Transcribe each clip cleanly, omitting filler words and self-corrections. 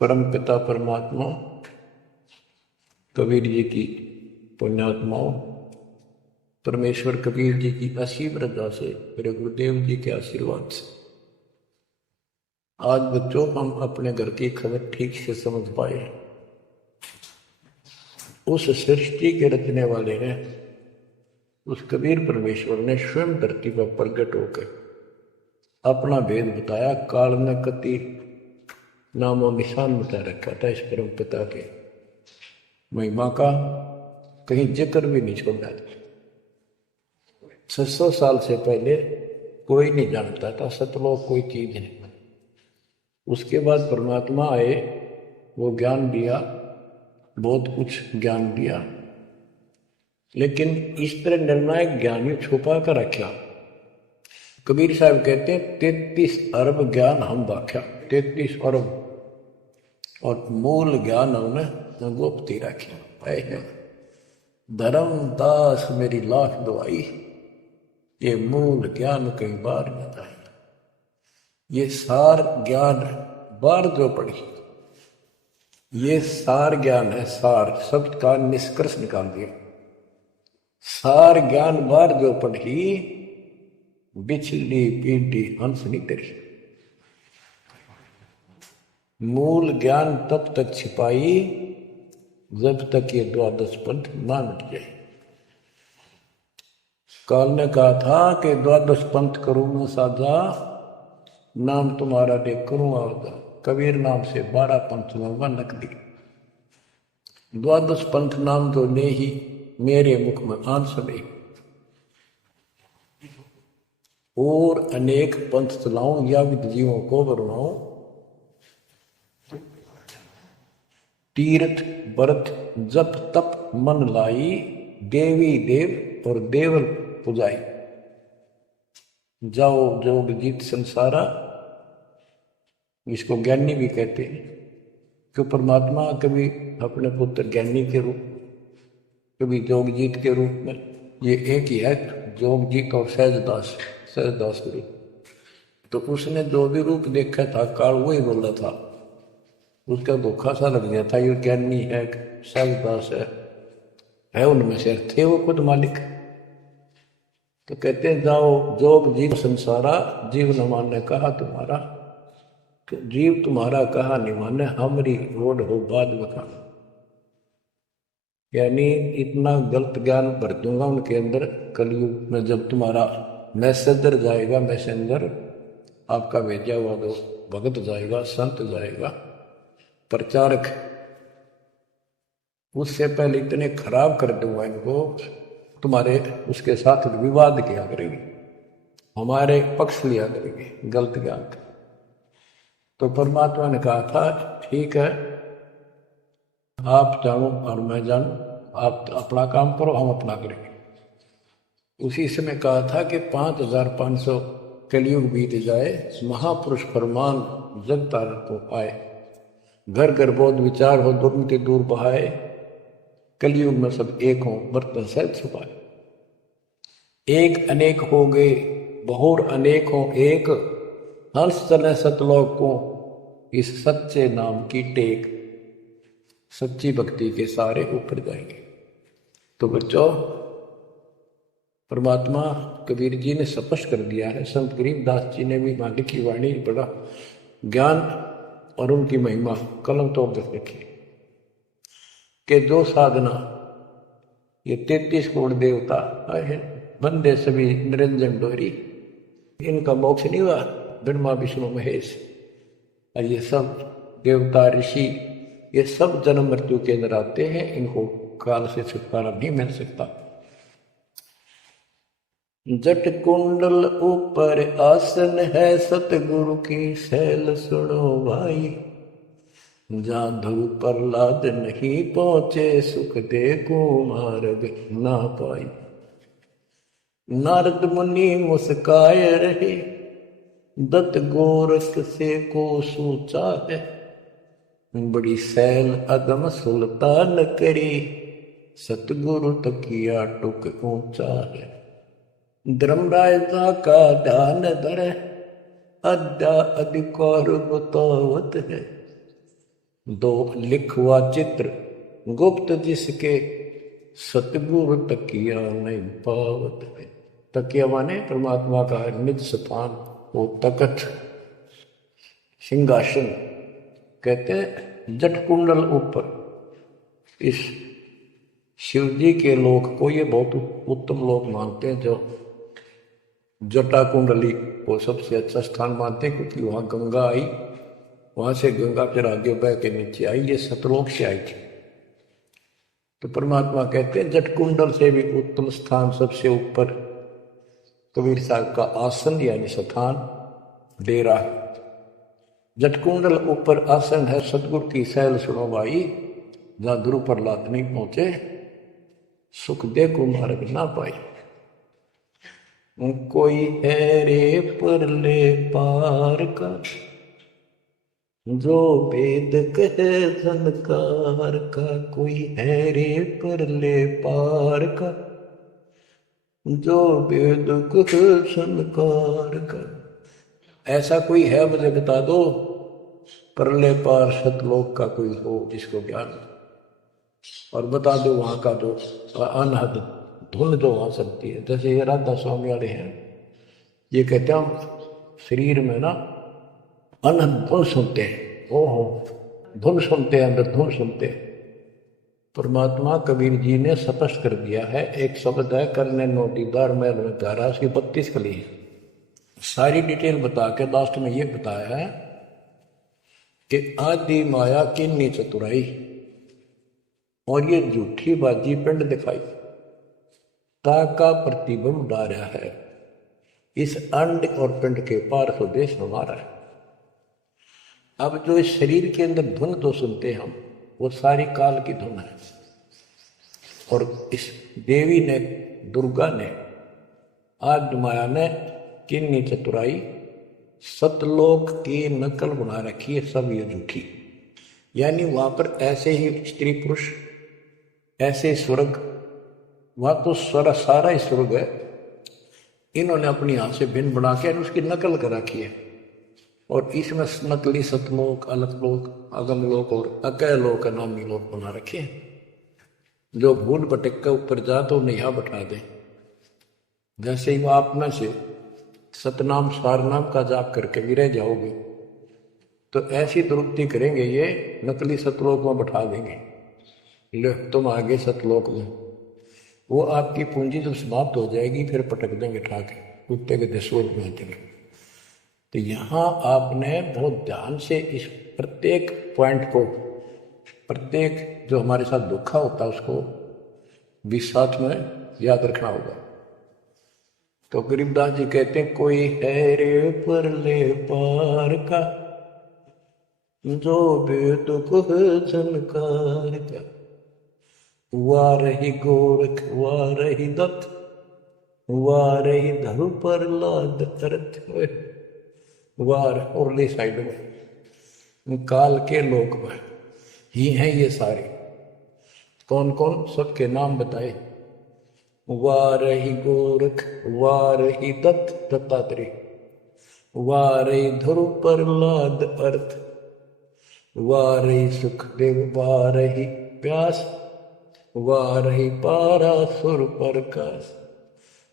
परम पिता परमात्मा कबीर जी की पुण्यात्माओं, परमेश्वर कबीर जी की असीम रजा से, मेरे गुरुदेव जी के आशीर्वाद से आज बच्चों हम अपने घर की खबर ठीक से समझ पाए। उस सृष्टि के रचने वाले ने, उस कबीर परमेश्वर ने स्वयं धरती पर प्रकट होकर अपना भेद बताया। काल ने कति नामों निशान बता रखा था इस परम पिता के महिमा का, कहीं जिक्र भी नहीं छोड़ा। 600 साल से पहले कोई नहीं जानता था सतलोक कोई चीज नहीं। उसके बाद परमात्मा आए, वो ज्ञान दिया, बहुत कुछ ज्ञान दिया, लेकिन इस तरह निर्णायक ज्ञान में छुपा कर रखा। कबीर साहब कहते हैं 33 अरब ज्ञान हम बाख्या, 33 अरब, और मूल ज्ञान हमने गुप्त ही रखा। धर्म दास मेरी लाख दवाई, ये मूल ज्ञान कई बार बताई। ये सार ज्ञान बार जो पढ़ी, ये सार ज्ञान है। सार शब्द का निष्कर्ष निकाल दिया। सार ज्ञान बार जो पढ़ी, बिछली पीढ़ी हंस नहीं तेरी। मूल ज्ञान तब तक छिपाई जब तक ये द्वादश पंथ ना मिट जाए। काल ने कहा था कि द्वादश पंथ करूं मैं साजा, नाम तुम्हारा दे करूं आवदा। कबीर नाम से 12 पंथ में नकदी। द्वादश पंथ नाम तो ले ही मेरे मुख में आन सने, और अनेक पंथ चलाऊं या विद जीवों को बरवाऊं। तीर्थ व्रत जप तप मन लाई, देवी देव और देवर पुजाई। जाओ जोग जीत संसारा, इसको ज्ञानी भी कहते हैं। क्यों परमात्मा कभी अपने पुत्र ज्ञानी के रूप, कभी जोगजीत के रूप में, ये एक ही है जोगजीत और सहजदास। सहजदास के रूप तो उसने जो भी रूप देखा था काल वही बोला था। उसका धोखा सा लग गया था, ये ज्ञानी है सहजदास है उनमें से थे वो खुद मालिक। तो कहते हैं जाओ जोग जीव संसारा, जीव न माने कहा तुम्हारा। तो जीव तुम्हारा कहा नहीं माने, हमारी रोड हो बाद बता। यानी इतना गलत ज्ञान भर दूंगा उनके अंदर कलयुग में, जब तुम्हारा मैसेंजर जाएगा, मैसेंजर आपका भेजा हुआ दो भगत जाएगा, संत जाएगा, प्रचारक, उससे पहले इतने खराब कर दूंगा इनको, तुम्हारे उसके साथ विवाद किया करेगी, हमारे पक्ष लिया करेगी गलत ज्ञान का। तो परमात्मा ने कहा था ठीक है, आप जानो और मैं जानू, आप अपना काम करो, हम अपना करेंगे। उसी समय कहा था कि 5500 कलयुग बीत जाए, महापुरुष फरमान जग तारण को आए, घर घर बोध विचार हो, दुर्मति दूर बहाए, कलयुग में सब एक हो, बर्तन सहित छुपाए। एक अनेक हो गए, बहुर अनेक हो एक, हंस चले सतलोक को, इस सच्चे नाम की टेक। सच्ची भक्ति के सारे ऊपर जाएंगे। तो बच्चों, परमात्मा कबीर जी ने स्पष्ट कर दिया है, संत गरीबदास जी ने भी मालिक की वाणी बड़ा ज्ञान और उनकी महिमा कलम तोड़ रखी कि जो साधना ये 33 करोड़ देवता है, बंदे सभी निरंजन डोरी, इनका मोक्ष नहीं हुआ। ब्रह्मा विष्णु महेश और ये सब देवता ऋषि, ये सब जन्म मृत्यु के अंदर आते हैं, इनको काल से छुटकारा नहीं मिल सकता। जट कुंडल ऊपर आसन है, सतगुरु की सैल सुनो भाई। जहाँ ध्रुव प्रहलाद नहीं पहुंचे, सुख दे को मार्ग ना पाई। नारद मुनि मुस्काए रहे, दत्त गोरख से को सोचा है। बड़ी सैल अदम सुल्तान करी, सतगुरु तकिया टुक ऊंचा है। धर्मराजा का ध्यान धर, अद्या अधिकार बतावत है। दो लिखवा चित्र गुप्त जिसके सतगुरु तकिया नहीं पावत है। तकिया माने परमात्मा का निज स्थान, वो तकत सिंहासन। कहते हैं जट कुंडल ऊपर इस शिव जी के लोक को ये बहुत उत्तम लोग मानते हैं, जो जटा कुंडली को सबसे अच्छा स्थान मानते हैं, क्योंकि वहां गंगा आई, वहां से गंगा फिर आगे बह के नीचे आई, ये सतलोक से आई थी। तो परमात्मा कहते हैं जट कुंडल से भी उत्तम स्थान सबसे ऊपर कबीर साहब का आसन यानी स्थान डेरा। जटकुंडल ऊपर आसन है सतगुरु की सैल सुनो भाई, जहां ध्रुव प्रहलाद नहीं पहुंचे सुख दे को मार्ग ना पाई। कोई है रे परले पार का, जो वेद कहे झनकार का। कोई है रे परले पार का, जो वेद कहे झनकार का। ऐसा कोई है मुझे बता दो, परले पार सतलोक का कोई हो जिसको ज्ञान, और बता दो वहां का जो अनहद धुन जो वहां सकती है। जैसे ये राधा स्वामी वाले हैं, ये कहते हैं शरीर में ना अनहद धुन सुनते हैं। ओहो, धुन सुनते हैं, अंदर धुन सुनते हैं। परमात्मा कबीर जी ने स्पष्ट कर दिया है, एक शब्द है करने नो दीदार महल में प्यारा, उसकी 32 कली है। सारी डिटेल बता के लास्ट में ये बताया है कि आदि माया किन्नी चतुराई, और ये झूठी बाजी पिंड दिखाई, ताका प्रतिबिंब डारा है। इस अंड और पिंड के पार स्वदेश हमारा है। अब जो इस शरीर के अंदर धुन जो सुनते हैं हम, वो सारी काल की धुन है। और इस देवी ने, दुर्गा ने, आदि माया ने किन्नी चतुराई सतलोक की नकल बना रखी है, सब ये झूठी। यानी वहां पर ऐसे ही स्त्री पुरुष, ऐसे स्वर्ग, वहां तो सारा ही स्वर्ग है, इन्होंने अपनी हाथ से भिन्न बना के उसकी नकल कर रखी है। और इसमें नकली सतलोक, अलकलोक, अगमलोक और अकैलोक नामी लोक बना रखे हैं। जो भूल भटक के ऊपर जा तो नया बैठा दे। जैसे ही वो आप में से सतनाम सारनाम का जाप करके भी रह जाओगे, तो ऐसी दुरुक्ति करेंगे, ये नकली सतलोक में बैठा देंगे, ले तुम आगे सतलोक में। वो आपकी पूंजी जब समाप्त हो जाएगी, फिर पटक देंगे ठाके, कुत्ते के दसोर में चले। तो यहाँ आपने बहुत ध्यान से इस प्रत्येक पॉइंट को, प्रत्येक जो हमारे साथ धोखा होता है उसको भी साथ में याद रखना होगा। तो गरीबदास जी कहते हैं कोई है रे परले पार का, जो वेद कहे झनकार का। वारही गोरख वारही दत्त, वारही धरु प्रहलाद अर्थ। वार उरली साइड में काल के लोक में ही हैं ये सारे। कौन कौन, सबके नाम बताए। वारही गोरख, वारही दत्त दत्तात्रेय, वारही ध्रुव प्रहलाद अर्थ, वारही सुखदेव, वारही व्यास, वारही पारासुर प्रकाश,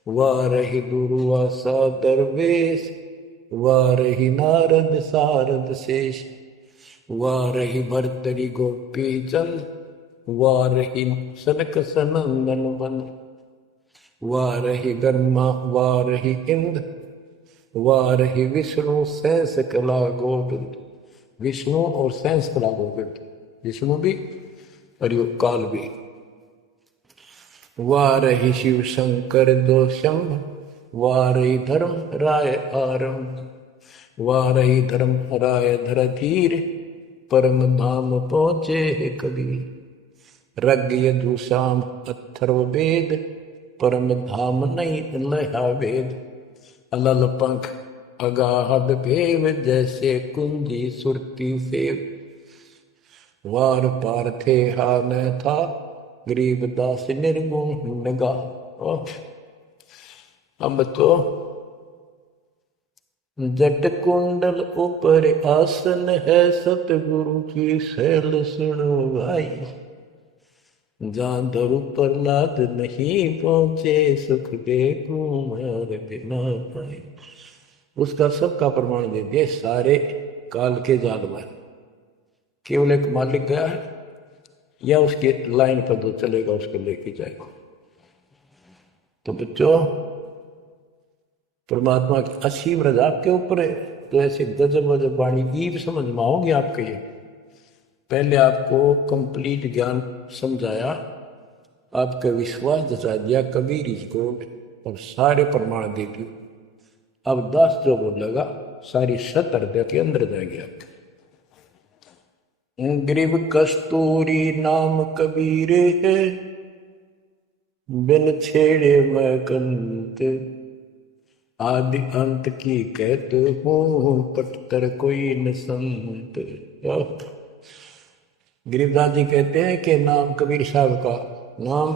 वारही दुर्वासा दरवेश, वारही नारद सारद शेष, वारही भर्तरी गोपी चंद, वारही सनक सनंदन बन, वारही ब्रह्मा वारही इंद्र, वारही विष्णु सैंस कला गोविंद। विष्णु और सैंस कला गोविंद, विष्णु भी और यो काल भी। वारही शिव शंकर दो शंभ, वारही धर्म राय आरंभ, वारही धर्म राय धरधीर, परम धाम पहुंचे है कबीर। रग यजुषाम अथर्व वेद, परम धाम नहीं लहा वेद। अलल पंख अगाहद भेव, जैसे कुंजी सुरती सेव। वार पार थे हा न था, गरीबदास निर्गुण नगा। अब तो जट कुंडल ऊपर आसन है, सतगुरु की सैल सुनो भाई। जहाँ धरु प्रहलाद नहीं पहुंचे, सुख दे कुमार बिना पाए। उसका सबका प्रमाण दे दिए सारे काल के जानवर। केवल एक मालिक गया है या उसके लाइन पर जो चलेगा उसको लेके जाएगा। तो बच्चों, परमात्मा की असीम रजा आपके ऊपर है। तो ऐसे गजब गजब वाणी ईब समझ में आओगे आपके। ये पहले आपको कंप्लीट ज्ञान समझाया, आपका विश्वास जचा दिया कबीर जी को, और सारे प्रमाण दे दिए। अब 10 जो बोलेगा सारी सत हृदय के अंदर जाएगी आपके। ग्रीव कस्तूरी नाम कबीर है, बिन छेड़े मैं कंत। आदि अंत की कहते हूँ, पटतर कोई न संत। गरीबदास जी कहते हैं कि नाम कबीर साहब का नाम,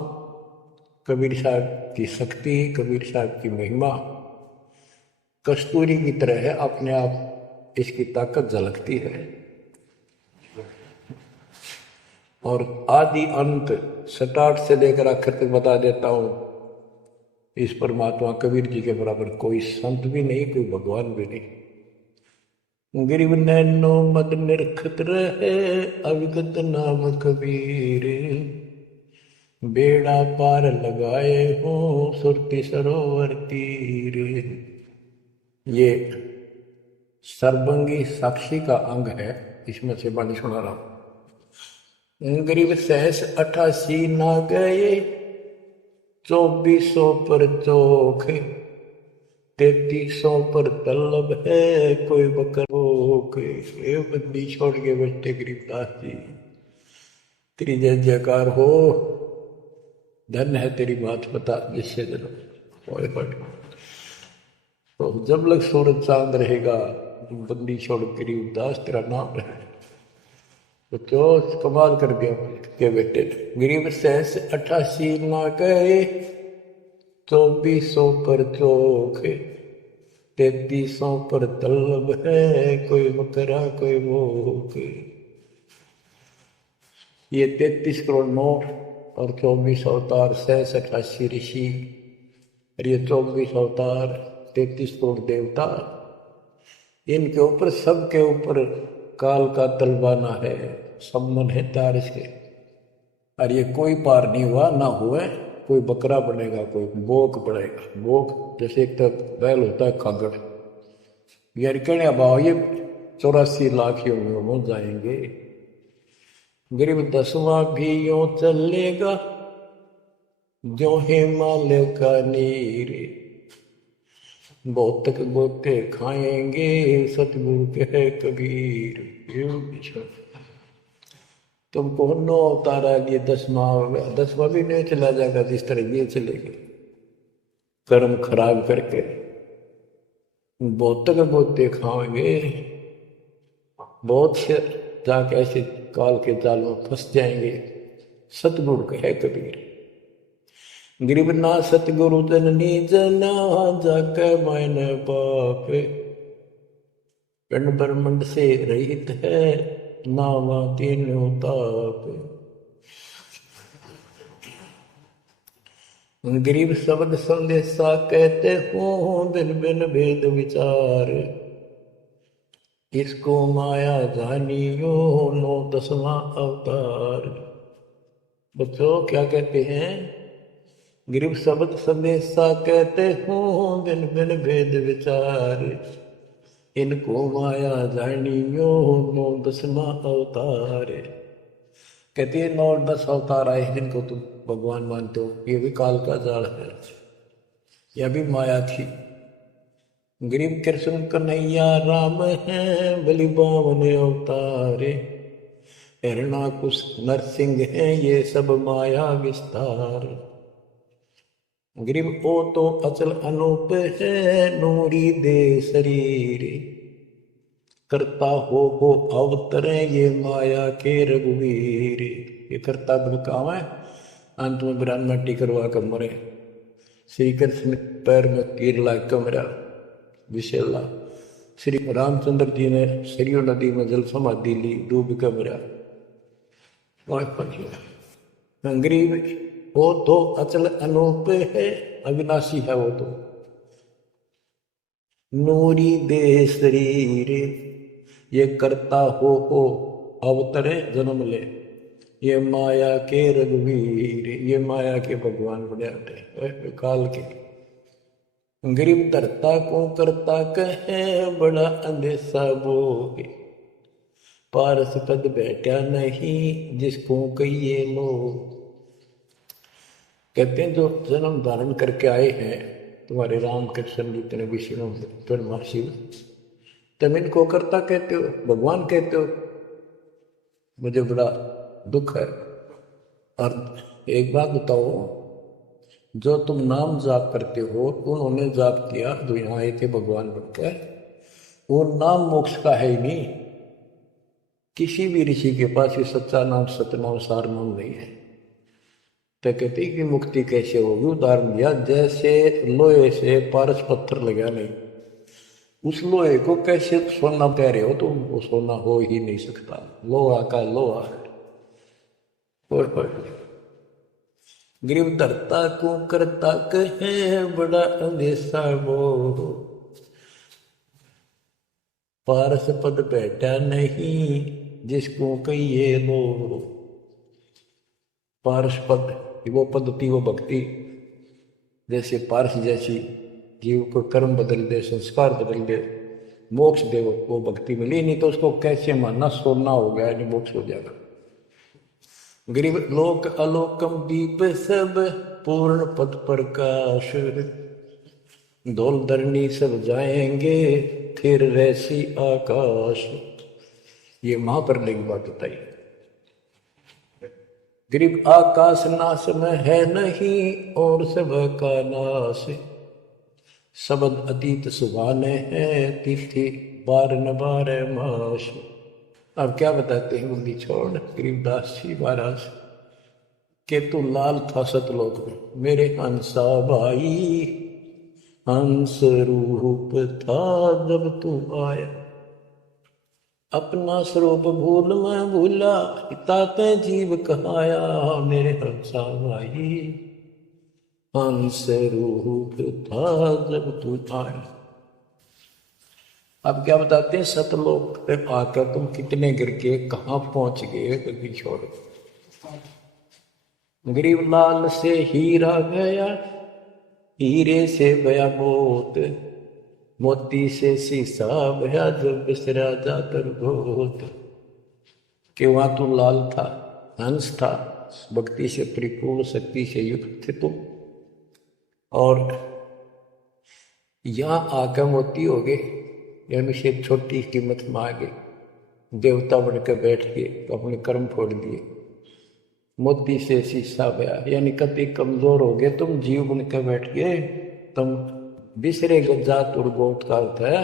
कबीर साहब की शक्ति, कबीर साहब की महिमा कस्तूरी की तरह है। अपने आप इसकी ताकत झलकती है। और आदि अंत स्टार्ट से लेकर आखिर तक बता देता हूं। इस परमात्मा कबीर जी के बराबर कोई संत भी नहीं, कोई भगवान भी नहीं। गिरिव नैनो मद निरखत रहे, अविगत नाम कबीर। बेड़ा पार लगाए हो, सुरति सरोवर तीर। ये सर्वंगी साक्षी का अंग है, इसमें से बाणी सुना रहा हूं। गरीब सहस 88 ना गए, 2400 पर चोख। 3300 पर तलब है, कोई बकरोक। ये बंदी छोड़ के बैठे गरीबदास जी। तेरी जय जयकार हो, धन है तेरी बात पता जिससे जन्म। तो जब लग सूरज चांद रहेगा, बंदी छोड़ गरीबदास तेरा नाम रहे। तो क्यों कमाल कर दिया के बेटे। गरीब सहस 88 ना गए, 2400 पर चोख। 3300 पर तलब है, कोई बकरा कोई भूख। ये 33 करोड़ नोट और 24 अवतार, 88 ऋषि, और ये 24 अवतार, 33 करोड़ देवता, इनके ऊपर सबके ऊपर काल का तलवाना है, सम्मन है तार से। और ये कोई पार नहीं हुआ ना हुआ। कोई बकरा बनेगा, कोई बोक बनेगा। बोक जैसे एक तो बैल होता है खागड़, यार कहने भाव ये 84 लाख योगियों में जाएंगे। गरीब 10वां भी यूं चलेगा, जो हिमालय का नीर। बहुतक गोते खाएंगे, सतगुरु के कबीर। तुमको 9 अवतारा लिए 10वां भी नहीं चला जाएगा जिस तरह ये चलेगी, कर्म खराब करके। बहुतक गोते खाएंगे, बहुत से जाके ऐसे काल के जाल में फंस जाएंगे। सतगुरु कहे कबीर। गरीब ना सतगुरु जननी जना, जाके मैंने पाप। पिंड ब्रह्मंड से रहित है, नावा तीनों ताप। गरीब शब्द संदेशा कहते हो, बिन बिन भेद विचार। इसको माया जानियो, 9 10वां अवतार। बच्चों क्या कहते हैं? गरीब शब्द संदेशा कहते हो, बिन बिन भेद विचार। इनको माया जानियो, 9 10वां अवतार। कहती है 9 और 10 अवतार आए जिनको तुम भगवान मानते हो, ये भी काल का जाल है, यह भी माया थी। गरीब कृष्ण कन्हैया राम है, बलि बावन अवतारे। हिरणाकुश नरसिंह है, ये सब माया विस्तार। गरीब ओ तो अचल अनूप है, नूरी दे शरीर। करता हो अवतरे, ये माया के रघुवीर। ये करता काम है, अंत में बिरान मट्टी करवा कर मरे। श्री कृष्ण पैर में कीर लाग कमरा विशेला, श्री रामचंद्र जी ने सरयू नदी में जल समाधि ली, डूब के मरा। गरीब वो तो अचल अनूप है, अविनाशी है वो तो। नूरी दे शरीर ये करता हो अवतरे जन्म ले, ये माया के रघुवीर, ये माया के भगवान बड़े आते काल के। गरीब धरता को करता कहे, बड़ा अंदेशा बोगे, पारस पद बैठा नहीं जिसको कहिए लो। कहते हैं जो जन्म धारण करके आए हैं तुम्हारे राम कृष्ण जितने विष्णु ब्रह्मा शिव, तुम इनको करता कहते हो, भगवान कहते हो, मुझे बड़ा दुख है। और एक बात बताओ, जो तुम नाम जाप करते हो उन्होंने जाप किया जो यहाँ आए थे भगवान बनकर, वो नाम मोक्ष का है ही नहीं। किसी भी ऋषि के पास ये सच्चा नाम सतनाम सार नाम नहीं है। तो कहते कि मुक्ति कैसे होगी, उदाहरण दिया जैसे लोहे से पारस पत्थर लगा नहीं, उस लोहे को कैसे सोना कह रहे हो तुम, वो सोना हो ही नहीं सकता, लोहा का लोहा है। गरीब धरता को करता कहे, बड़ा अंदेशा वो, पारस पद बैठा नहीं जिसको कहिए लो। पारस पद वो पद्धति, वो भक्ति, जैसे पारस जैसी जीव को कर्म बदल दे, संस्कार बदल दे, मोक्ष दे, वो भक्ति मिली। नहीं तो उसको कैसे मानना, सोना हो गया नहीं मोक्ष हो जाएगा। गरीब लोक अलोकम दीप सब, पूर्ण पद प्रकाश, धोल धरनी सब जाएंगे, फिर वैसी आकाश। ये महाप्रलय की बात बताई। गरीब आकाश नाश में है नहीं, और सब का नाश, शब्द अतीत सुभाने है, तिथि बार न बार मास। अब क्या बताते हैं बुद्धि छोड़ गरीबदास जी महाराज के, तू लाल था सतलोक में, मेरे हंसा भाई हंस रूप था जब तू आया, अपना स्वरूप भूल मैं भूला, ताते जीव कहाया, मेरे हंसा भाई हंस रूप था जब तू आया। अब क्या बताते हैं, सतलोक पे आकर तुम कितने गिर के कहाँ पहुंच गए, कभी छोड़। गरीब लाल से हीरा गया, हीरे से गया मोत, मोती से शीशा भया जब बिसरा जाकर घोत। कि वहां तू लाल था, हंस था, भक्ति से परिपूर्ण, शक्ति से युक्त थे तुम, और यहां आकर मोती हो गए, यानी से छोटी कीमत में आ गए, देवता बनकर बैठ के अपने कर्म फोड़ दिए। मोती से शीशा गया, यानी कति कमजोर हो गए तुम, जीव बनकर बैठ गए तुम, बिसरे जात और गोत का अर्थ है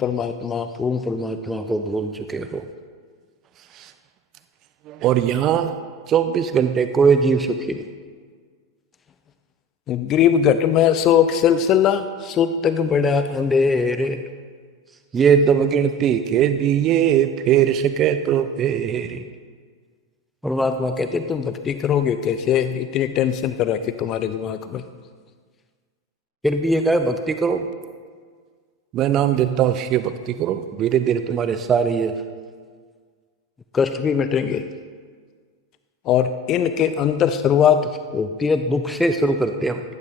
परमात्मा, पूर्ण परमात्मा को भूल चुके हो। और यहाँ 24 घंटे कोई जीव सुखी नहीं। गरीब घट में शोक सिलसिला, सूतक बड़ा अंधेरे, ये दम गिनती के दिए, फेर सके तो फेर। परमात्मा कहते तुम भक्ति करोगे कैसे, इतनी टेंशन कर रखी तुम्हारे दिमाग में, फिर भी ये कहे भक्ति करो, मैं नाम देता हूं, ये भक्ति करो, धीरे धीरे तुम्हारे सारे ये कष्ट भी मिटेंगे। और इनके अंदर शुरुआत होती है दुख से, शुरू करते हैं।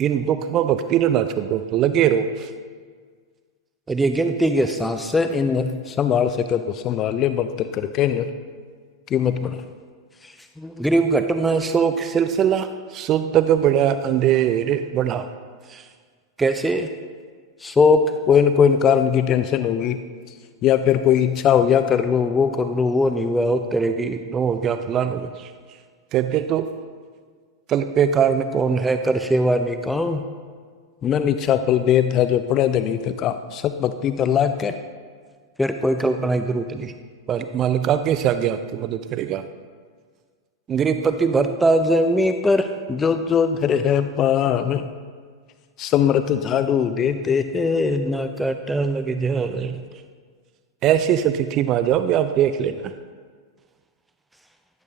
इन दुख में भक्ति रहना छोड़ो, लगे रहो, और ये गिनती के सांस से इन संभाल सके तो संभाल ले, भक्त करके इन कीमत बढ़ा। गरीब घट में शोक सिलसिला, सूतक बड़ा अंधेरे बढ़ा। कैसे, शोक कोई न कोई कारण की टेंशन होगी, या फिर कोई इच्छा हो गया कर लो, वो नहीं हुआ, वो करेगी, नो हो गया, फलान हो गया। कहते तो कल पे कारण कौन है, कर सेवा नहीं काम, मन इच्छा फल देत है, जो पड़े धनी का। सत भक्ति पर लाग के फिर कोई कल्पना की जरूरत नहीं, पर मालिक आगे से आगे आपकी मदद करेगा। गरीबपति भरता जमी पर, जो जो धर है पान, समर्थ झाड़ू देते हैं ना काटा लग जाए। ऐसी स्थिति में आ जाओगे आप, देख लेना।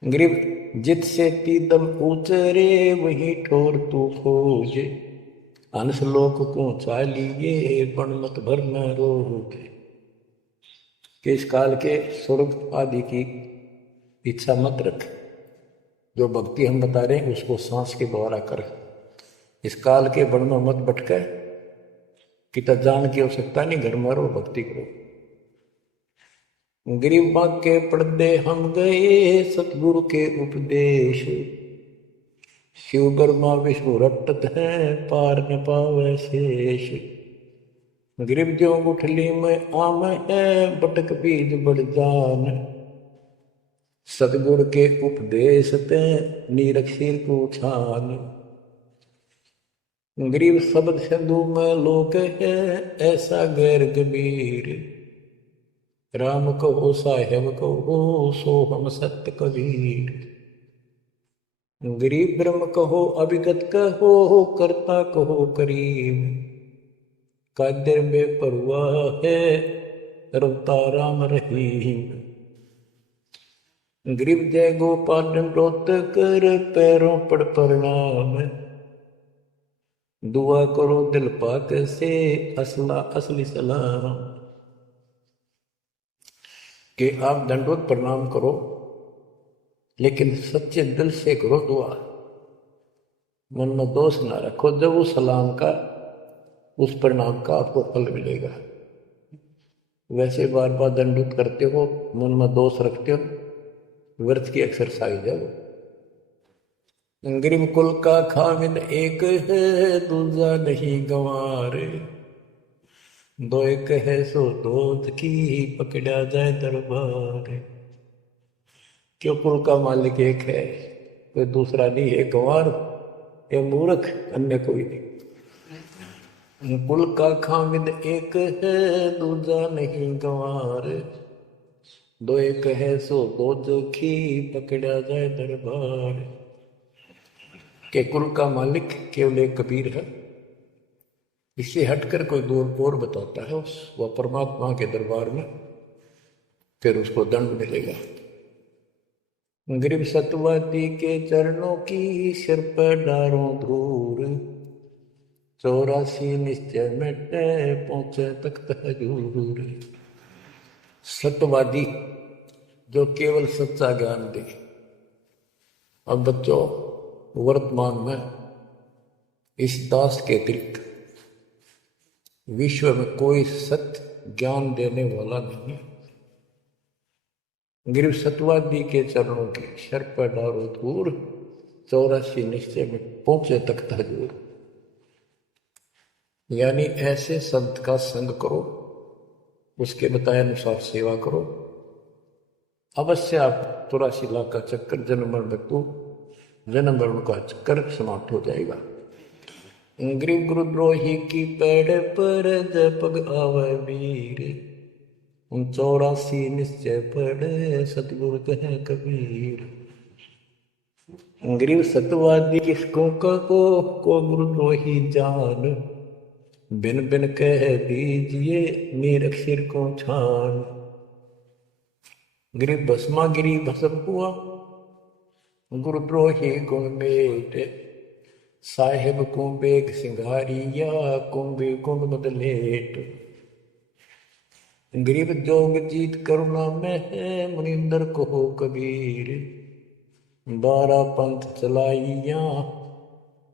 ग्रीव जित से तीदम उतरे वही ठोर तू खोजे, अंश लोक को चालिए पण मत भर न रोगे। कि इस काल के स्वर्ग आदि की इच्छा मत रख, जो भक्ति हम बता रहे हैं उसको सांस के द्वारा कर। इस काल के बन में मत भटके, कि जान की आवश्यकता नहीं, घर में रहो भक्ति करो। गरीब के पर्दे हम गए सतगुरु के उपदेश, शिव ब्रह्मा विष्णु रटत है पार न पावे शेष। गरीब जो गुठली में आम है बटक बीज बढ़ जान, सतगुरु के उपदेश ते नीरक्षीर को छान। गरीब शब्द सिंधु में लोक है ऐसा गैर गंभीर, राम कहो साहेब कहो सो हम सत्य कबीर। गरीब ब्रह्म कहो अभिगत कहो करता कहो करीब, कादर में परवा है रवता राम रहीम। गरीब जय गोपाल डंडोत कर पैरों पड़ प्रणाम, दुआ करो दिल पाक से असला असली सलाम। कि आप दंडोत प्रणाम करो लेकिन सच्चे दिल से करो दुआ, मन में दोष ना रखो। जब उस सलाम का उस प्रणाम का आपको फल मिलेगा। वैसे बार बार दंडोत करते हो, मन में दोष रखते हो, व्यर्थ की एक्सरसाइज है वो। गरीब कुल का खामिद एक है दूजा नहीं गंवारे, दो एक है सो दोत की पकड़ा जाए दरबार। क्यों कुल का मालिक एक है, कोई दूसरा नहीं है, गंवार ये मूर्ख, अन्य कोई नहीं। कुल का खामिद एक है दूजा नहीं गंवार, दो एक है सो दो जोखी पकड़ा जाए दरबार। के कुल का मालिक केवल एक कबीर है, इससे हटकर कोई दूर और बताता है उस वह परमात्मा के दरबार में, फिर उसको दंड मिलेगा। गरीब सतवती के चरणों की सिर पर डारों धूर, 84 निश्चय मिटे पहुंचे तख्त हजूर। सत्यवादी जो केवल सच्चा ज्ञान दे। अब बच्चों, वर्तमान में इस दास के अतिरिक्त विश्व में कोई सत्य ज्ञान देने वाला नहीं। गिरिव सतवादी के चरणों की शर पर डारो दूर, 84 निश्चय में पहुंचे तख्त हजूर। यानी ऐसे संत का संग करो, उसके बताए अनुसार सेवा करो, अवश्य आप 84 लाख का चक्कर जन्म मरण का चक्कर समाप्त हो जाएगा। गरीब गुरुद्रोही की पेड़ पर जय पग आवे वीर, 84 निश्चय पढ़े सतगुरु कहे कबीर। गरीब सतवादी किसको को गुरुद्रोही जान, बिन बिन कह दीजिए निरक्षर को छान। गरीब भस्मा गिरी भस्म हुआ, गुरुद्रोही गुण मेट, साहेब को बेग सिंगारिया कुंभी कुंड बदलेट। गरीब जोग जीत करुणा में है मुनिंदर को कबीर, 12 पंथ चलाइया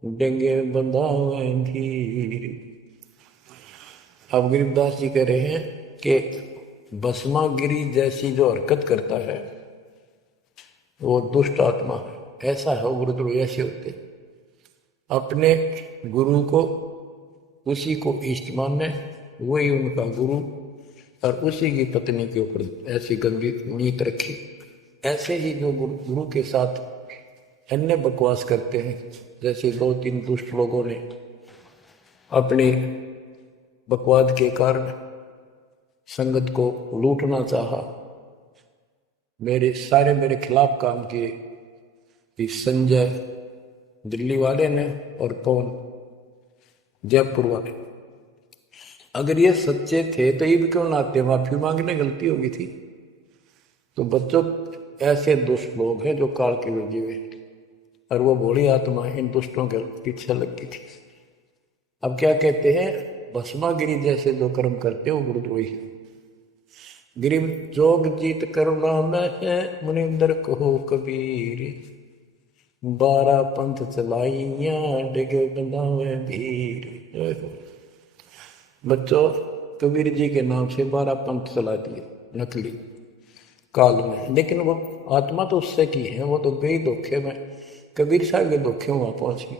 डेंगे बंधावे धीर। अब गरीबदास जी कह रहे हैं कि भस्मागिरी जैसी जो हरकत करता है वो दुष्ट आत्मा है। ऐसा है गुरुद्रोह, ऐसे होते अपने गुरु को उसी को इष्ट माने, वही उनका गुरु, और उसी की पत्नी के ऊपर ऐसी गंभीर नीत रखी। ऐसे ही जो गुरु के साथ अन्य बकवास करते हैं, जैसे 2-3 दुष्ट लोगों ने अपने बकवाद के कारण संगत को लूटना चाहा, मेरे खिलाफ काम किए। कि संजय दिल्ली वाले ने और पवन जयपुर वाले। अगर ये सच्चे थे तो ईद क्यों ना आते, माफी मांगने, गलती होगी थी। तो बच्चों, ऐसे दुष्ट लोग हैं जो काल के भेजे हुए, और वो भोली आत्मा इन दुष्टों के पीछे लग गई थी। अब क्या कहते हैं, भस्मागिरी जैसे जो कर्म करते हो गुरुद्रोही है। गिरिम जोग जीत करुणा में है, मुनिंदर कहो कबीर, 12 पंथ चलाइया डिगे बंधावे भीर। बच्चों, कबीर जी के नाम से 12 पंथ चला दिए नकली काल में, लेकिन वो आत्मा तो उससे की है, वो तो गई धोखे में। कबीर साहब के धोखे वहां पहुंची,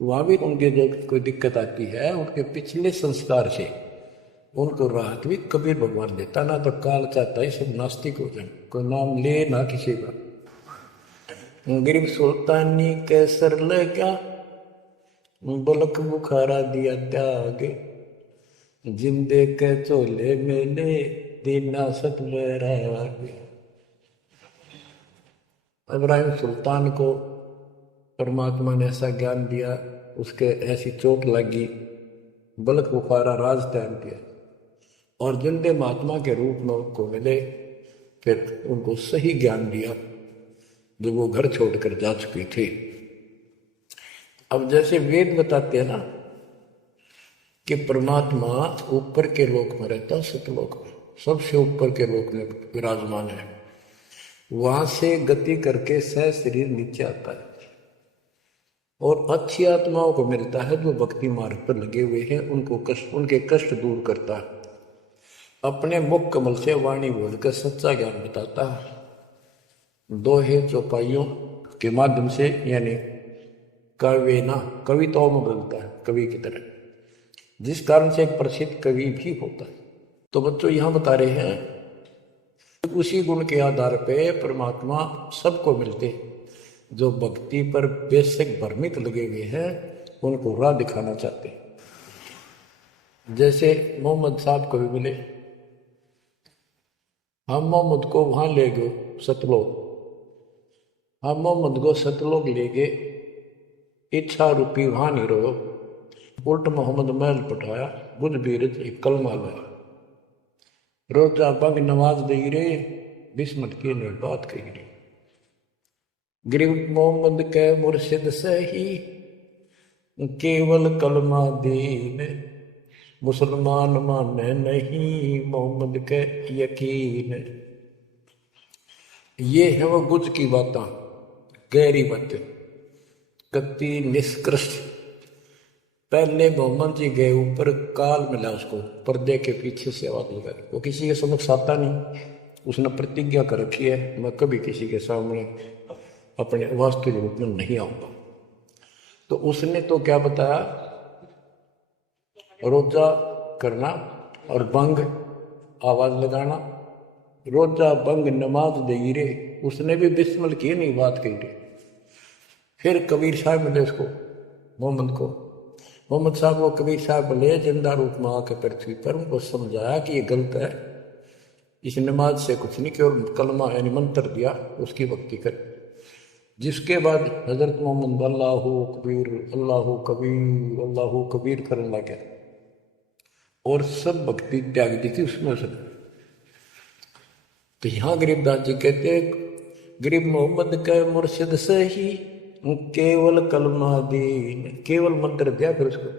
वहां भी उनके जो कोई दिक्कत आती है, उनके पिछले संस्कार से उनको राहत भी कबीर भगवान देता। ना तो काल चाहता है सब नास्तिक हो जाए, कोई नाम ले ना किसी का। गरीब सुल्तानी कैसर लगा, बलक बुखारा दिया त्याग, जिंदे के चोले मेले दीना सत बैराग। इब्राहिम सुल्तान को परमात्मा ने ऐसा ज्ञान दिया, उसके ऐसी चोट लगी, बलक बुखारा राज त्याग दिया, और जिंदे महात्मा के रूप में उनको मिले, फिर उनको सही ज्ञान दिया जो वो घर छोड़कर जा चुके थे। अब जैसे वेद बताते हैं ना कि परमात्मा ऊपर के लोक में रहता, सतलोक में, सबसे ऊपर के लोक में विराजमान है। वहां से गति करके सह शरीर नीचे आता है, और अच्छी आत्माओं को मिलता है जो भक्ति मार्ग पर लगे हुए हैं, उनको कष्ट, उनके कष्ट दूर करता है, अपने मुख कमल से वाणी बोलकर सच्चा ज्ञान बताता है, दोहे चौपाइयों के माध्यम से, यानी काव्य ना, कविताओं में बोलता है कवि की तरह, जिस कारण से एक प्रसिद्ध कवि भी होता है। तो बच्चों, यहां बता रहे हैं उसी गुण के आधार पे परमात्मा सबको मिलते, जो भक्ति पर बेसिक भ्रमित लगे हुए हैं, उनको राह दिखाना चाहते हैं। जैसे मोहम्मद साहब को भी मिले, हम मोहम्मद को वहां ले गए सतलोक, हम मोहम्मद को सतलोक ले गए, इच्छा रूपी वहां नहीं रहो, उल्ट मोहम्मद महल पठाया, बुझ बीरज एक कलमा लाया, रोजा बग नवाज दे रे, बिस्मत की ने बात कही रे। गरीब मोहम्मद के मुर्शिद सही, केवल कलमा दीन, मुसलमान माने नहीं मोहम्मद के यकीन। ये है वो गुज की बातें, गहरी बातें, कति निष्कृष्ट। पहले मोहम्मद जी गए ऊपर, काल मिला उसको, पर्दे के पीछे से आवाज लगाई, वो किसी के समक्ष आता नहीं, उसने प्रतिज्ञा कर रखी है, मैं कभी किसी के सामने अपने वास्तविक रूप में नहीं आऊंगा। तो उसने तो क्या बताया, रोजा करना और बंग आवाज लगाना, रोजा बंग नमाज दे रे, उसने भी बिस्मिल की नहीं बात कही रे। फिर कबीर साहब मिले उसको, मोहम्मद को, मोहम्मद साहब को कबीर साहब बोले जिंदा रूप में आके पृथ्वी पर, उनको समझाया कि ये गलत है, इस नमाज से कुछ नहीं, केवल कलमा यानी मंत्र दिया, उसकी भक्ति कर। जिसके बाद हजरत मोहम्मद अल्लाह कबीर अल्लाह कबीर अल्लाह कबीर करने लगे, और सब भक्ति त्याग दी थी उसमें से। तो यहां गरीबदास जी कहते, गरीब मोहम्मद के मुर्शिद से ही केवल कलमा दीन, केवल मंत्र दिया, फिर उसको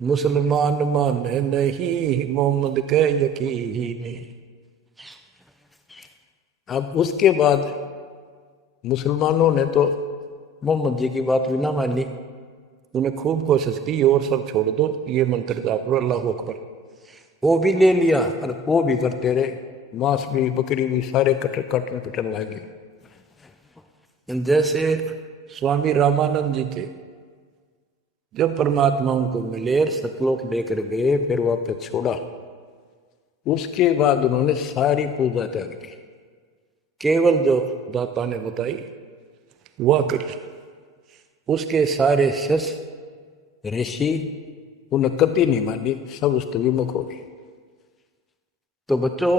मुसलमान माने नहीं मोहम्मद के यकीन। अब उसके बाद मुसलमानों ने तो मोहम्मद जी की बात भी ना मानी, उन्हें खूब कोशिश की, और सब छोड़ दो, ये मंत्र जाप लो अल्लाह अकबर, वो भी ले लिया, और वो भी करते रहे, मांस भी बकरी भी सारे कटन पिटन लगे। जैसे स्वामी रामानंद जी थे, जब परमात्मा उनको मिले, सतलोक लेकर गए, फिर वापस छोड़ा, उसके बाद उन्होंने सारी पूजा त्याग दी, केवल जो दाता ने बताई वह करी। उसके सारे शिष्य ऋषि उन्हें कति नहीं मानी, सब उस विमुख हो गए। तो बच्चों,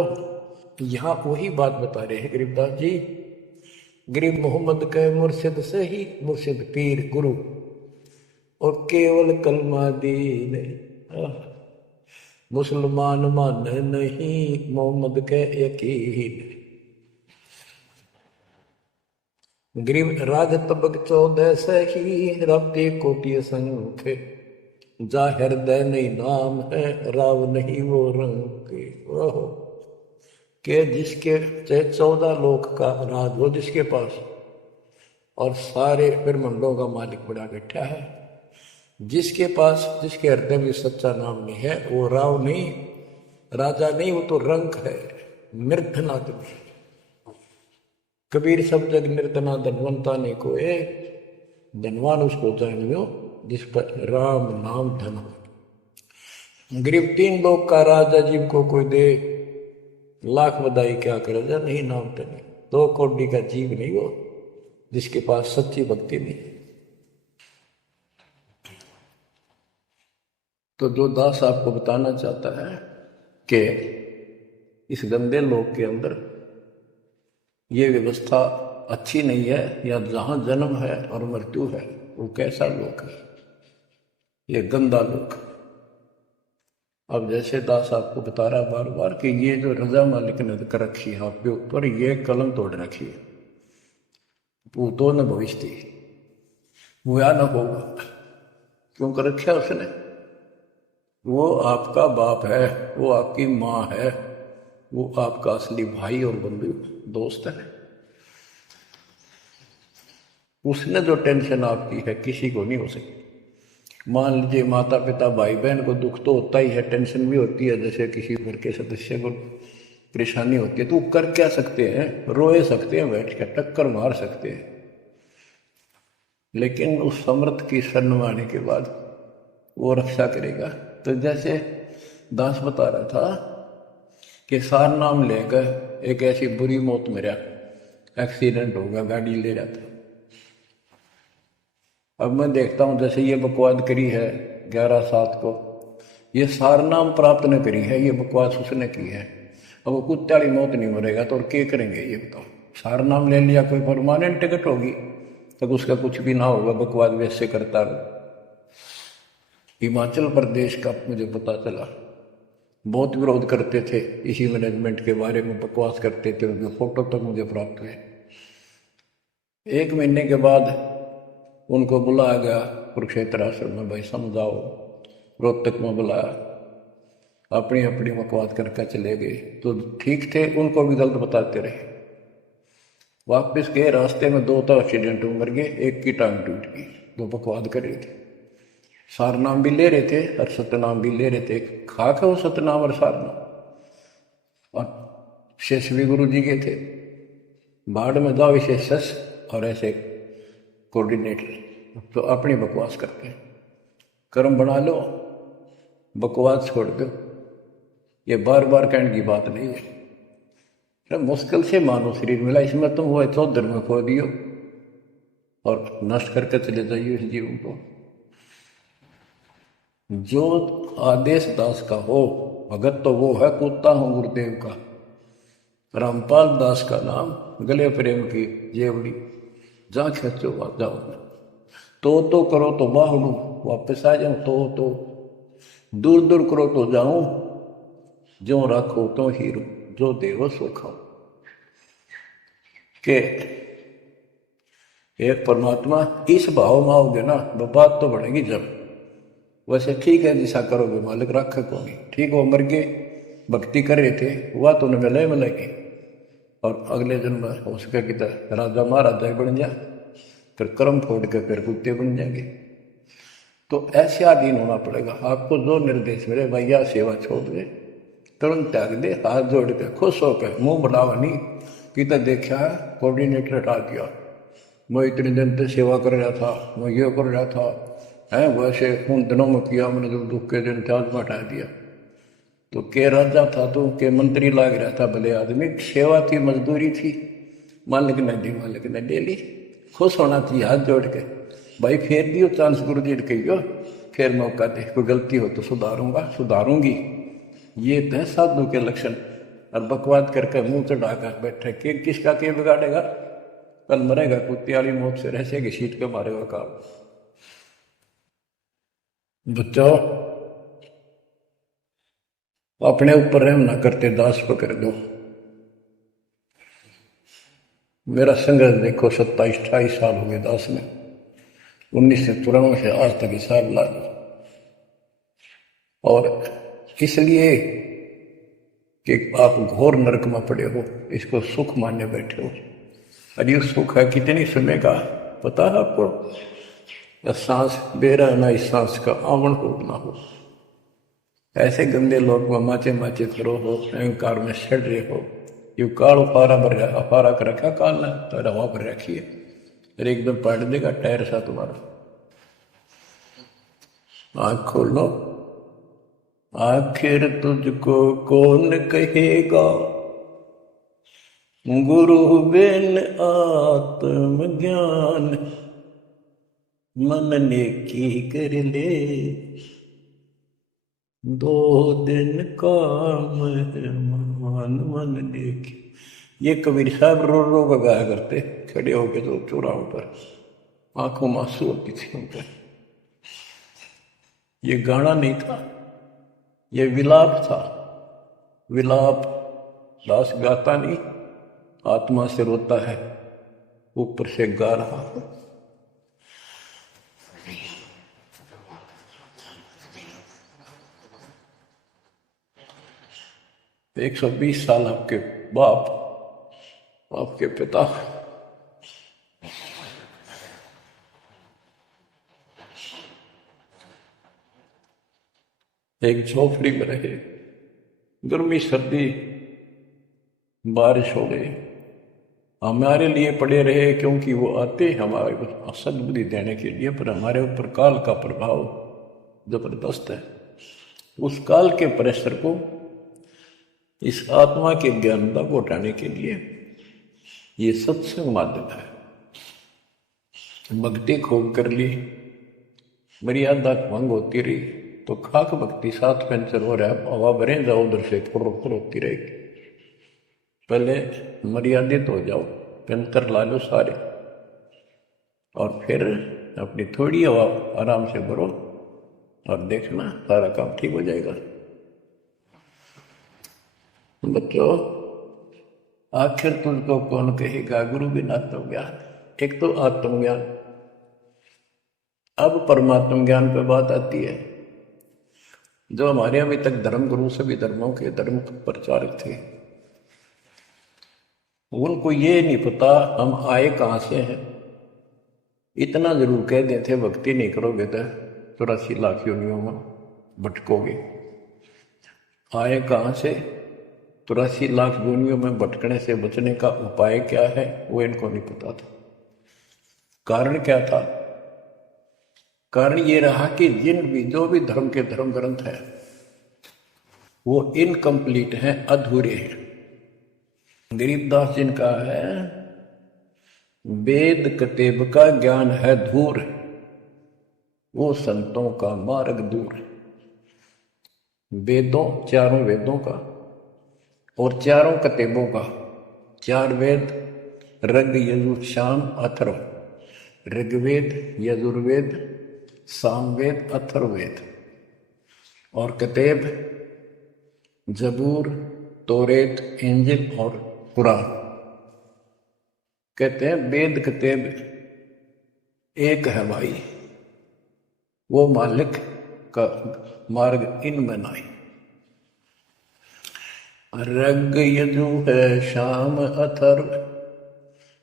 यहां वही बात बता रहे हैं गरीबदास जी, गरीब मोहम्मद के मुर्शिद से ही, मुर्शिद पीर गुरु, और केवल कलमा दीन, मुसलमान मान नहीं मोहम्मद के यकीन। ग्रीव राज तबक 14 सही रब्ते कोटि संख, जा हृदय नहीं नाम है राव नहीं वो रंग के। ओहो के जिसके चाहे 14 लोक का राज हो जिसके पास, और सारे ब्रह्मांडों का मालिक बड़ा बैठा है, जिसके पास जिसके हृदय में सच्चा नाम नहीं है वो राव नहीं राजा नहीं, वो तो रंक है, निर्धन आदमी। कबीर सब जग निर्धना धनवंता ने कोई, धनवान उसको जानियो जिस पर राम नाम धन हो। गरीब 3 लोग का राजा जीव को कोई दे, लाख बधाई क्या करे जा नहीं नाम धनी। 2 करोड़ का जीव नहीं वो जिसके पास सच्ची भक्ति नहीं। तो जो दास आपको बताना चाहता है कि इस गंदे लोक के अंदर ये व्यवस्था अच्छी नहीं है, या जहां जन्म है और मृत्यु है वो कैसा लोक है, ये गंदा लोक। अब जैसे दास आपको बता रहा बार बार कि ये जो रजा मालिक ने कर रखी है आपके ऊपर, ये कलम तोड़ रखी है, भूतों ने भविष्य थी हुआ न होगा। क्यों कर रखा उसने? वो आपका बाप है, वो आपकी माँ है, वो आपका असली भाई और बंधु दोस्त है। उसने जो टेंशन आपकी है किसी को नहीं हो सकती। मान लीजिए माता पिता भाई बहन को दुख तो होता ही है, टेंशन भी होती है, जैसे किसी घर के सदस्य को परेशानी होती है, तो कर क्या सकते हैं? रोए सकते हैं, बैठ कर टक्कर मार सकते हैं, लेकिन उस समर्थ की शरण आने के बाद वो रक्षा करेगा। तो जैसे दास बता रहा था कि सार नाम लेकर एक ऐसी बुरी मौत मेरा, एक्सीडेंट हो गया, गाड़ी ले रहा था। अब मैं देखता हूं जैसे ये बकवाद करी है 11/7 को, ये सार नाम प्राप्त न करी है, ये बकवास उसने की है। अब वो कुत्ते वाली मौत नहीं मरेगा तो और क्या करेंगे ये बताओ? सार नाम ले लिया, कोई परमानेंट टिकट होगी तब उसका कुछ भी ना होगा, बकवाद वैसे करता रहो। हिमाचल प्रदेश का मुझे पता चला, बहुत विरोध करते थे इसी मैनेजमेंट के बारे में, बकवास करते थे, उनके फोटो तक मुझे प्राप्त हुए। 1 महीने के बाद उनको बुलाया गया कुरुक्षेत्र आश्रम में, भाई समझाओ। रोहतक में बुलाया, अपनी अपनी बकवास करके चले गए। तो ठीक थे, उनको भी गलत बताते रहे। वापस गए, रास्ते में 2 तो एक्सीडेंट में मर गए, एक की टांग टूट गई। दो बकवाद कर रहे थे, सार नाम भी ले रहे थे और सतनाम भी ले रहे थे। खाक है वो सतनाम और सार नाम। और शेषवी गुरु जी के थे, बाढ़ में जाओ विशेष और ऐसे कोऑर्डिनेटर, तो अपनी बकवास करते हैं। कर्म बना लो, बकवास छोड़ दो, ये बार बार कहने की बात नहीं है। तो मुश्किल से मानो शरीर मिला, इसमें तुम वो चौधर में खो दियो और नष्ट करके चले जाइए इस जीवन को। जो आदेश दास का हो भगत तो वो है, कूदता हूं गुरुदेव का। रामपाल दास का नाम, गले प्रेम की जेवड़ी, जा खेचो जाओ। तो करो तो बाहड़ू, वापस आ जाऊं तो दूर दूर करो तो जाऊं, जो राखो तो हीरो, जो देव सो खाओ। के एक परमात्मा इस भाव में आओगे ना, बात तो बढ़ेगी। जब वैसे ठीक है जैसा करोगे मालिक रखे को नहीं। ठीक, वो मर गए, भक्ति कर रहे थे, वह तो उन्हें मिलेगी, और अगले जन्म हो सके कि राजा महाराजा बन जा, फिर कर्म फोड़ के फिर कुत्ते बन जाएंगे। तो ऐसे अधीन होना पड़ेगा आपको। जो निर्देश मिले भैया सेवा छोड़ दे, तुरंत त्याग दे, हाथ जोड़ के खुश होकर, मुंह बढ़ावा नहीं कि देखा कोऑर्डिनेटर हटा दिया, मैं इतने दिन से सेवा कर रहा था, मैं ये कर रहा था है, वैसे उन दिनों में किया मैंने, जो दुख के दिन थे आज में हटा दिया। तो के राजा था तो के मंत्री लाग रहा था, भले आदमी, सेवा थी, मजदूरी थी, मालिक ने दी, मालिक ने ले ली। खुश होना चाहिए हाथ जोड़ के, भाई फेर दियो चांस, गुरु जी कहियो फिर मौका दे, कोई गलती हो तो सुधारूंगा सुधारूंगी। ये तो है साधु के लक्षण। और बकवाद करके मुंह चढ़ाकर बैठे, के किसका के बिगाड़ेगा? कल मरेगा कुत्ते वाली मौत से, रहसेगी सीट के मारेगा काम। बच्चों, अपने ऊपर रहम ना करते दास पकड़ दो। मेरा संघर्ष देखो, 27-28 साल हो गए दास में, 1994 से आज तक हिसाब ला लो। और इसलिए कि आप घोर नरक में पड़े हो, इसको सुख मानने बैठे हो। अरे सुख है कितनी समय का पता है आपको? सांस बेरा ना, इस सांस का आवण हो ना हो। ऐसे गंदे लोग में माचे माचे करो हो, अहंकार में सड़ रहे हो। यू काल अफारा कर रखा काल ने तो हवा पर रखिए, अरे एकदम पाट देगा टायर सा तुम्हारा। आंख खोल लो, आखिर तुझको कौन कहेगा गुरु बिन आत्मज्ञान। मन ने की कर ले 2 दिन काम मान, मन ने की। ये कबीर साहब रो रो कर गाया करते, खड़े होके तो चौराहों पर, आंखों में आंसू होती थी उनके। ये गाना नहीं था, ये विलाप था। विलाप दास गाता नहीं, आत्मा से रोता है, ऊपर से गा रहा है। 120 साल आपके बाप, आपके पिता एक झोपड़ी में रहे, गर्मी सर्दी बारिश हो गई, हमारे लिए पड़े रहे, क्योंकि वो आते हमारे सद्बुद्धि देने के लिए, पर हमारे ऊपर काल का प्रभाव जबरदस्त है। उस काल के प्रेशर को इस आत्मा के ज्ञानता को हटाने के लिए ये सत्संग माध्यम है। भक्ति खूब कर ली, मर्यादा भंग होती रही तो खाक भक्ति 7 पंचर हो रहा है, हवा भरे जाओ उधर से फुर होती रहेगी। पहले मर्यादित हो जाओ, पंचर ला लो सारे, और फिर अपनी थोड़ी हवा आराम से भरो और देखना सारा काम ठीक हो जाएगा। बच्चों, आखिर तुझको कौन कहेगा गुरु बिन आत्मज्ञान। एक तो आत्मज्ञान, अब परमात्म ज्ञान पे बात आती है। जो हमारे अभी तक धर्म गुरु सभी धर्मों के धर्म प्रचारक थे, उनको ये नहीं पता हम आए कहाँ से हैं। इतना जरूर कह देते, भक्ति नहीं करोगे तो 84 लाख योनियों में भटकोगे। आए कहाँ से, 83 लाख योनियों में भटकने से बचने का उपाय क्या है, वो इनको नहीं पता था। कारण क्या था? कारण ये रहा कि जो भी धर्म के धर्म ग्रंथ है वो इनकम्प्लीट हैं, अधूरे हैं। गरीबदास जिनका है वेद कतेब का ज्ञान है धूर, वो संतों का मार्ग दूर है। वेदों, 4 वेदों का और 4 कतेबों का, 4 वेद ऋग यजुर साम अथर्व, ऋग्वेद यजुर्वेद सामवेद अथर्ववेद, और कतेब जबूर तोरेत इंजिल और कुरान। कहते हैं वेद कतेब एक है भाई, वो मालिक का मार्ग इनमें नहीं। ऋग यजु है शाम अथर्व,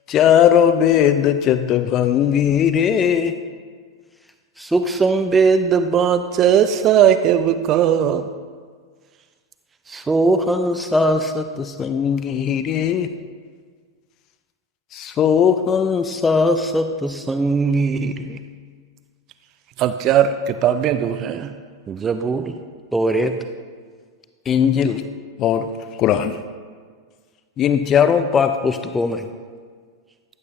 4 वेद चितभंगी रे, सुख संवेद बाच साहेब का, सोहंसा सतसंगी रे, सोहंसा सतसंगी रे। अब 4 किताबें जो हैं, जबूर तौरेत इंजिल और कुरान, इन 4 पाक पुस्तकों में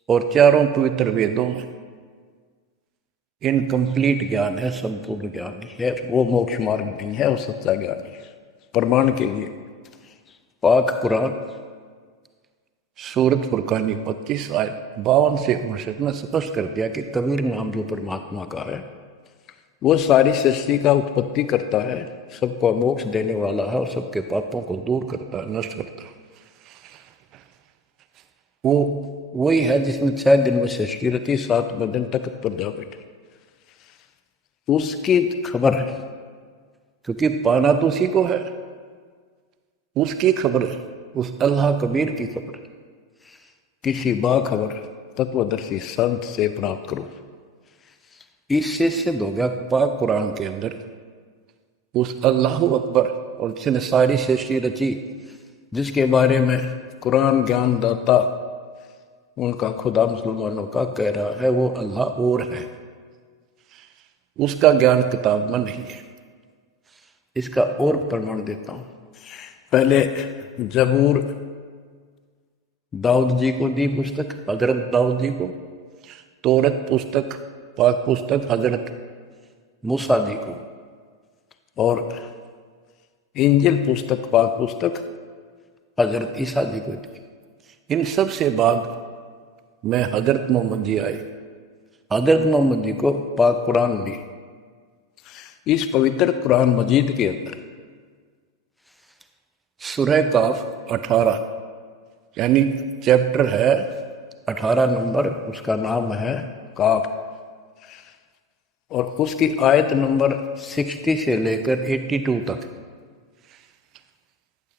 और 4 पवित्र वेदों में इनकम्प्लीट ज्ञान है, संपूर्ण ज्ञान है। वो मोक्ष मार्ग नहीं है, वो सच्चा ज्ञान है। प्रमाण के लिए पाक कुरान सूरत फुरकानी 25 आयत 52 से 59 में स्पष्ट कर दिया कि कबीर नाम जो परमात्मा का है वो सारी सृष्टि का उत्पत्ति करता है, सबको मोक्ष देने वाला है और सबके पापों को दूर करता है, नष्ट करता है। वो वही है जिसने 6 दिन में सृष्टि रची, 7वें दिन तख्त पर जा बैठे। उसकी खबर है, क्योंकि पाना तो उसी को है। उसकी खबर है, उस अल्लाह कबीर की खबर है। किसी बाखबर तत्वदर्शी संत से प्राप्त करो। इससे सिद्ध हो गया पाक कुरान के अंदर उस अल्लाह अकबर और जिसने सारी सृष्टि रची, जिसके बारे में कुरान ज्ञान दाता उनका खुदा मुसलमानों का कह रहा है वो अल्लाह और है, उसका ज्ञान किताब में नहीं है। इसका और प्रमाण देता हूं। पहले जबूर दाऊद जी को दी पुस्तक, हजरत दाऊद जी को। तौरत पुस्तक, पाक पुस्तक हजरत मूसा जी को। और इंजिल पुस्तक, पाक पुस्तक हजरत ईसा जी को दी। इन सब से बाद में हजरत मोहम्मद जी आए। हजरत मोहम्मद जी को पाक कुरान दी। इस पवित्र कुरान मजीद के अंदर सूरह काफ 18 यानी चैप्टर है 18 नंबर, उसका नाम है काफ, और उसकी आयत नंबर 60 से लेकर 82 तक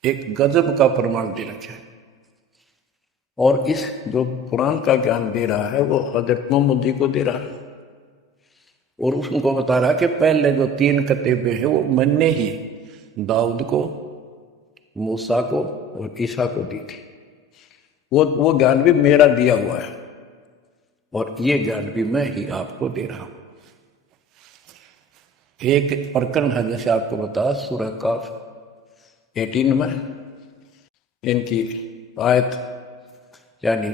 एक गजब का प्रमाण दे रखा है। और इस जो कुरान का ज्ञान दे रहा है वो हजरत मोहम्मद जी को दे रहा है, और उसको बता रहा है कि पहले जो 3 किताबें हैं वो मैंने ही दाऊद को, मूसा को और ईसा को दी थी। वो ज्ञान भी मेरा दिया हुआ है, और ये ज्ञान भी मैं ही आपको दे रहा हूं। एक प्रकरण है, जैसे आपको बता सूरह काफ 18 में इनकी आयत यानी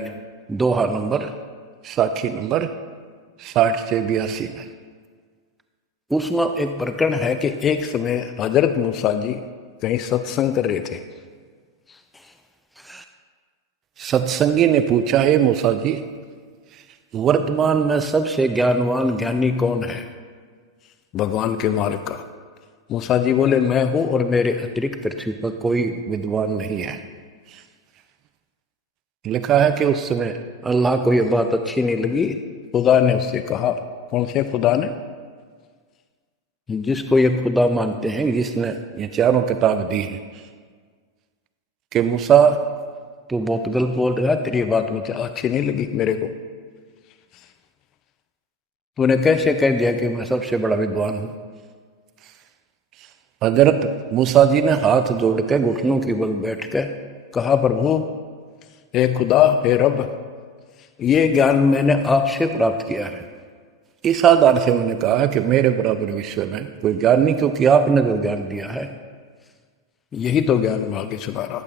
दोहा नंबर, साखी नंबर 60 से 82 में, उसमें एक प्रकरण है कि एक समय हजरत मूसा जी कहीं सत्संग कर रहे थे। सत्संगी ने पूछा, है मूसा जी, वर्तमान में सबसे ज्ञानवान ज्ञानी कौन है भगवान के मार्ग का? मूसा जी बोले, मैं हूं और मेरे अतिरिक्त पृथ्वी पर कोई विद्वान नहीं है। लिखा है कि उस समय अल्लाह को यह बात अच्छी नहीं लगी। खुदा ने उससे कहा, कौन से खुदा ने? जिसको ये खुदा मानते हैं, जिसने ये चारों किताब दी है, कि मूसा तू बहुत गलत बोल रहा है, तेरी बात मुझे अच्छी नहीं लगी मेरे को। तूने कैसे कह दिया कि मैं सबसे बड़ा विद्वान हूं? हजरत मूसा जी ने हाथ जोड़ के घुटनों की बल बैठ के कहा, प्रभु, हे खुदा, हे रब, ये ज्ञान मैंने आपसे प्राप्त किया है। इस आधार से मैंने कहा कि मेरे बराबर विश्व में कोई ज्ञान नहीं, क्योंकि आपने जो ज्ञान दिया है यही तो ज्ञान मैं आगे सुना रहा।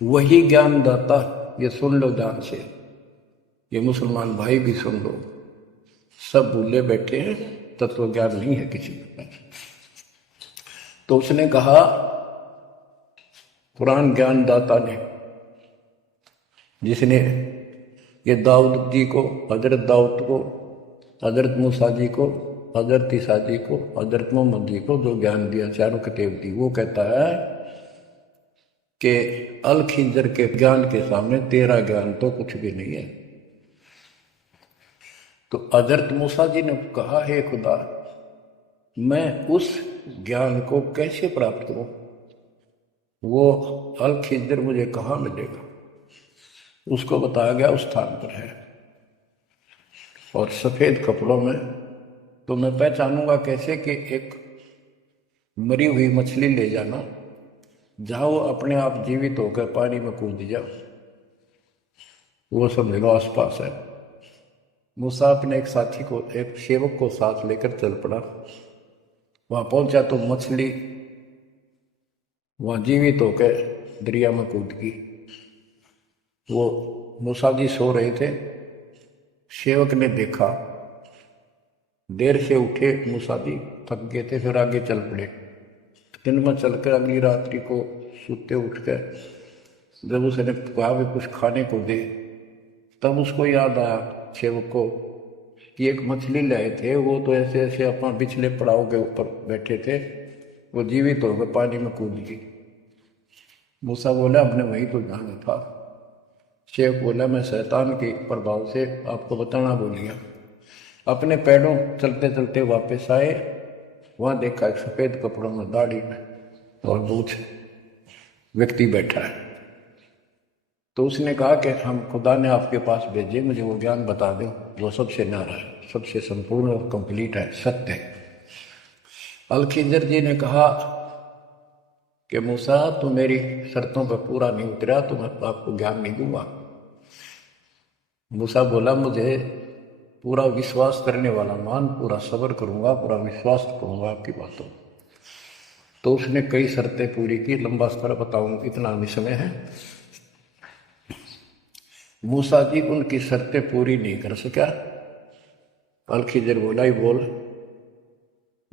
वही ज्ञान दाता, ये सुन लो ध्यान से, ये मुसलमान भाई भी सुन लो, सब भूले बैठे हैं, तत्व ज्ञान नहीं है किसी में। तो उसने कहा, कुरान ज्ञान दाता ने, जिसने ये दाऊद जी को, हजरत दाऊद को, हजरत मूसा जी को, हजरत ईसा जी को, हजरत मोहम्मद जी को जो ज्ञान दिया, चारों किताब दी, वो कहता है कि अल खिंजर के ज्ञान के सामने तेरा ज्ञान तो कुछ भी नहीं है। तो हजरत मूसा जी ने कहा, हे खुदा, मैं उस ज्ञान को कैसे प्राप्त करूं? वो अल खिंजर मुझे कहाँ मिलेगा? उसको बताया गया उस स्थान पर है, और सफेद कपड़ों में। तो मैं पहचानूंगा कैसे कि एक मरी हुई मछली ले जाना, जहां वो अपने आप जीवित होकर पानी में कूद जाओ, वो समझ लो आसपास है। मूसा अपने एक साथी को, एक सेवक को साथ लेकर चल पड़ा। वहां पहुंचा तो मछली वहां जीवित होकर दरिया में कूद गई। वो मूसा जी सो रहे थे, सेवक ने देखा, देर से उठे मूसा जी, थक गए थे, फिर आगे चल पड़े। दिन में चलकर अगली रात्रि को सुते उठ कर जब उसने कहा भी कुछ खाने को दे, तब उसको याद आया सेवक को कि एक मछली लाए थे, वो तो ऐसे ऐसे अपना पिछले पड़ाव के ऊपर बैठे थे, वो जीवित हो गए, पानी में कूद गई। मूसा बोला अपने वहीं तो जाना था। शेख बोला मैं शैतान के प्रभाव से आपको बताना भूल गया। अपने पैरों चलते चलते वापस आए, वहां देखा एक सफेद कपड़ों में, दाढ़ी में और मूछ व्यक्ति बैठा है। तो उसने कहा कि हम खुदा ने आपके पास भेजे, मुझे वो ज्ञान बता दें जो सबसे न्यारा है, सबसे संपूर्ण और कंप्लीट है, सत्य है। अल खिजर जी ने कहा कि मूसा तू मेरी शर्तों पर पूरा नहीं उतरा तो मैं आपको ज्ञान नहीं दूंगा। मूसा बोला मुझे पूरा विश्वास करने वाला मान, पूरा सब्र करूंगा, पूरा विश्वास करूंगा आपकी बातों। तो उसने कई शर्तें पूरी की, लंबा स्तर बताऊंगा, इतना भी समय है। मूसा जी उनकी शर्तें पूरी नहीं कर सका। अल खिजर बोला ही बोल।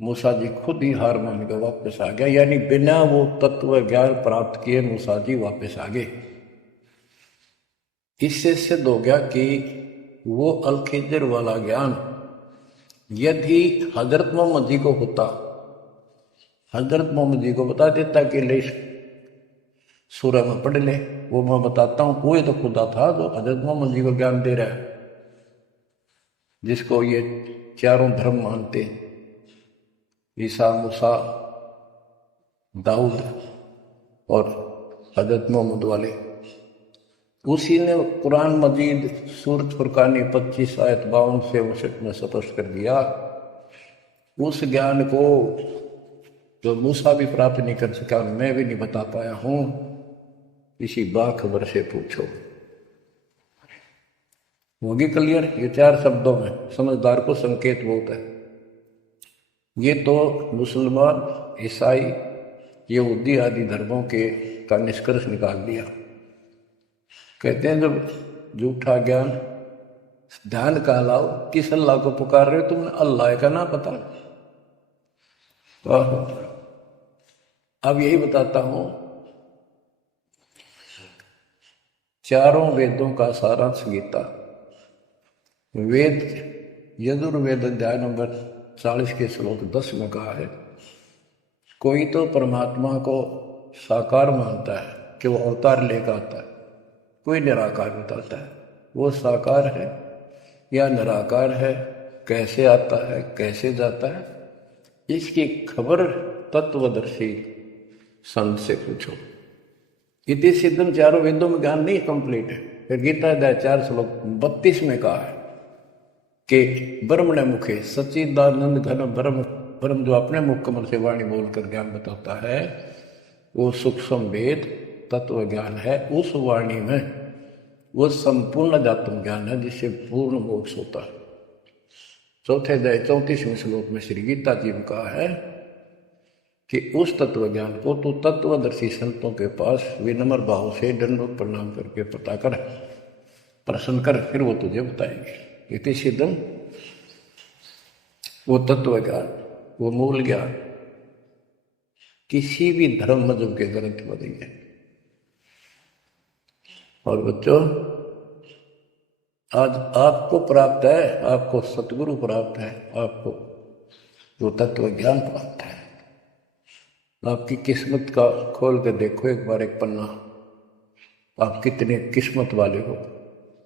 मूसा जी खुद ही हार मान के वापस आ गया, यानी बिना वो तत्व ज्ञान प्राप्त किए मूसा जी वापस आ गए। इससे सिद्ध हो गया कि वो अल खिजर वाला ज्ञान यदि हजरत मोहम्मद जी को होता, हजरत मोहम्मद जी को बता देता कि ले सूरह में पढ़ ले, वो मैं बताता हूं, कोई तो खुदा था जो हजरत मोहम्मद जी को ज्ञान दे रहा है, जिसको ये चारों धर्म मानते, ईसा, मूसा, दाऊद और हजरत मोहम्मद वाले। उसी ने कुरान मजीद सूरत फुरकानी 25 आयत 52 से 59 में स्पष्ट कर दिया। उस ज्ञान को जो मूसा भी प्राप्त नहीं कर सका, मैं भी नहीं बता पाया हूं, किसी बाखबर से पूछो। होगी क्लियर? ये 4 शब्दों में समझदार को संकेत बहुत है। ये तो मुसलमान, ईसाई, यहूदी आदि धर्मों के का निष्कर्ष निकाल दिया। कहते हैं जब झूठा ज्ञान, ध्यान का लाओ, किस अल्लाह को पुकार रहे हो तुम, अल्लाह का ना पता। तो अब यही बताता हूं, चारों वेदों का सारांश गीता। वेद यजुर्वेद अध्याय नंबर 40 के श्लोक 10 में कहा है, कोई तो परमात्मा को साकार मानता है कि वो अवतार लेकर आता है, कोई निराकार बताता है वो साकार है या निराकार है, कैसे आता है कैसे जाता है, इसकी खबर तत्वदर्शी संत से पूछो। इति सिद्धम, चारों वेदों में ज्ञान नहीं कंप्लीट है। फिर गीता अध्याय 4 श्लोक 32 में कहा है कि ब्रह्मण मुखे सच्चिदानंद घन ब्रह्म, ब्रह्म जो अपने मुख कमल से वाणी बोलकर ज्ञान बताता है, वो सूक्ष्म वेद तत्व ज्ञान है। उस वाणी में वो संपूर्ण जातम ज्ञान है जिससे पूर्ण मोक्ष होता है। चौथे अध्याय 34वें श्लोक में श्री गीता जी ने कहा है कि उस तत्व ज्ञान को तो तत्वदर्शी संतों के पास विनम्र भाव से दंडवत प्रणाम करके पता कर, प्रश्न कर, फिर वो तुझे बताएंगे। इति सिद्धम, वो तत्व ज्ञान, वो मूल ज्ञान किसी भी धर्म मजहब के ग्रंथ में नहीं है। और बच्चों, आज आपको प्राप्त है, आपको सतगुरु प्राप्त है, आपको वो तत्व ज्ञान प्राप्त है। आपकी किस्मत का खोल के देखो एक बार एक पन्ना, आप कितने किस्मत वाले हो।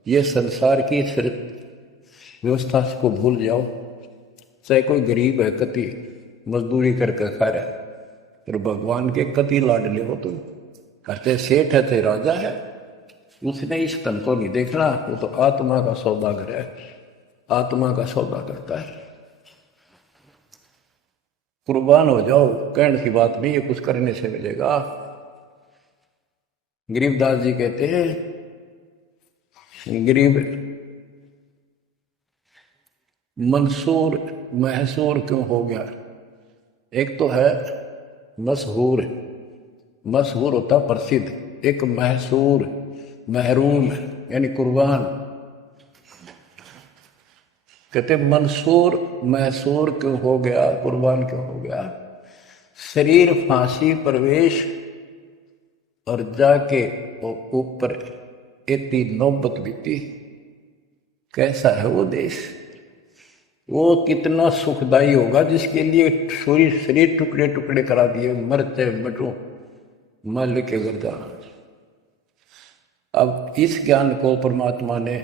ये संसार की सिर्फ व्यवस्था को भूल जाओ, चाहे कोई गरीब है, कति मजदूरी करके खा रहा है, फिर भगवान के कति लाडले हो तुम। चाहे सेठ है चाहे राजा है, उसने इस तन को नहीं देखना, वो तो आत्मा का सौदागर है, आत्मा का सौदा करता है। कुर्बान हो जाओ, कहने की बात नहीं, ये कुछ करने से मिलेगा। गरीबदास जी कहते हैं, गरीब मंसूर महसूर क्यों हो गया? एक तो है मशहूर, मशहूर होता प्रसिद्ध, एक महसूर महरूम यानी कुर्बान। कहते मंसूर महसूर क्यों हो गया, कुर्बान क्यों हो गया? शरीर फांसी प्रवेश और जाके ऊपर इतनी नौबत बीती। कैसा है वो देश? वो कितना सुखदाई होगा जिसके लिए शरीर टुकड़े टुकड़े करा दिए, मरते मटो मल के घर जाना। अब इस ज्ञान को परमात्मा ने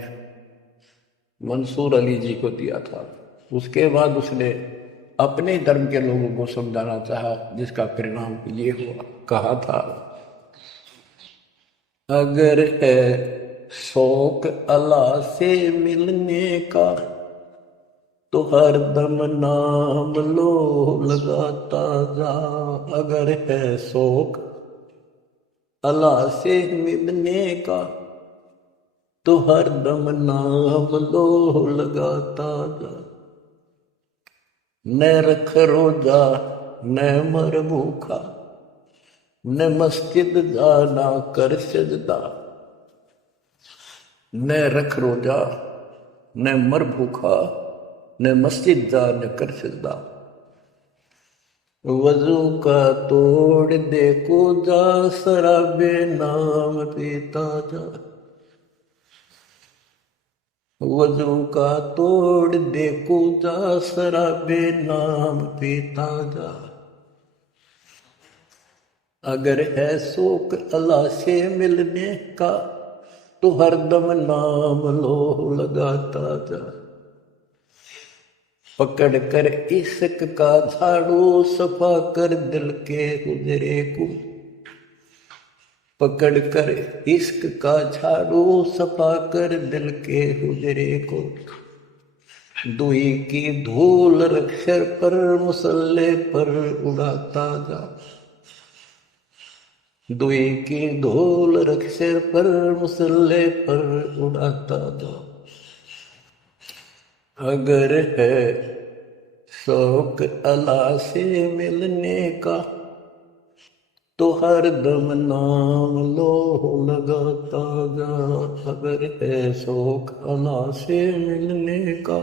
मंसूर अली जी को दिया था। उसके बाद उसने अपने धर्म के लोगों को समझाना चाहा, जिसका परिणाम ये हुआ। कहा था, अगर है शौक अल्लाह से मिलने का तो हर दम नाम लो लगाता जा। अगर है शौक अल्लाह से मिलने का तो हर दम नाम लो लगाता जा। न रख रोजा न मर भूखा, न मस्जिद जाना कर सजदा। न रख रोजा न मर भूखा, न मस्जिद जा न कर सजदा। वजू का तोड़ दे को जा, शराबे नाम पीता जा। वजू का तोड़ दे को जा, शराबे नाम पीता जा। अगर है शौक अल्लाह से मिलने का तो हरदम नाम लो लगाता जा। पकड़ कर इश्क का झाड़ू सफा कर दिल के हुजरे को। पकड़ कर इश्क का झाड़ू सफा कर दिल के हुजरे को। दुई की धूल रख सिर पर मुसल्ले पर उड़ाता जा। दुई की धूल रख सिर पर मुसल्ले पर उड़ाता जा। अगर है शौक अल्लाह से मिलने का तो हर दम नाम लो लगाता जा। अगर है शौक अल्लाह से मिलने का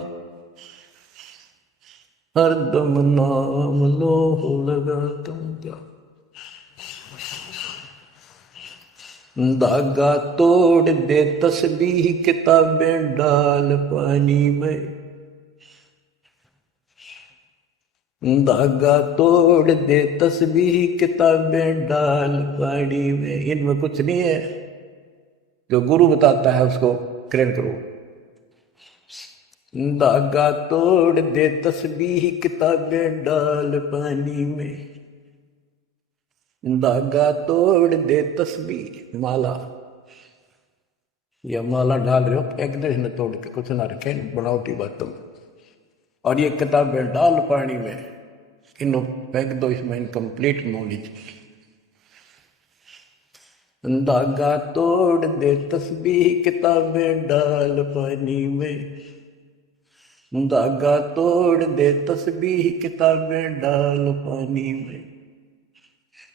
हर दम नाम लो लगाता जा। धागा तोड़ दे तस्बीह किताबें डाल पानी में। धागा तोड़ दे तस्बीह किताबें डाल पानी में। इनमें कुछ नहीं है, जो गुरु बताता है उसको ग्रहण करो। धागा तोड़ दे तस्बीह किताबें डाल पानी में। धागा तोड़ दे तस्बीह माला, या माला डाल रहे हो फेंक दे इसने तोड़ के, कुछ ना रखे बनावटी बात तुम। और ये किताबें डाल पानी में, इन्हों फेंक दो, इसमें इनकम्प्लीट नॉलेज। धागा तोड़ दे तस्बीह किताबें डाल पानी में। धागा तोड़ दे तस्बीह किताबें डाल पानी में।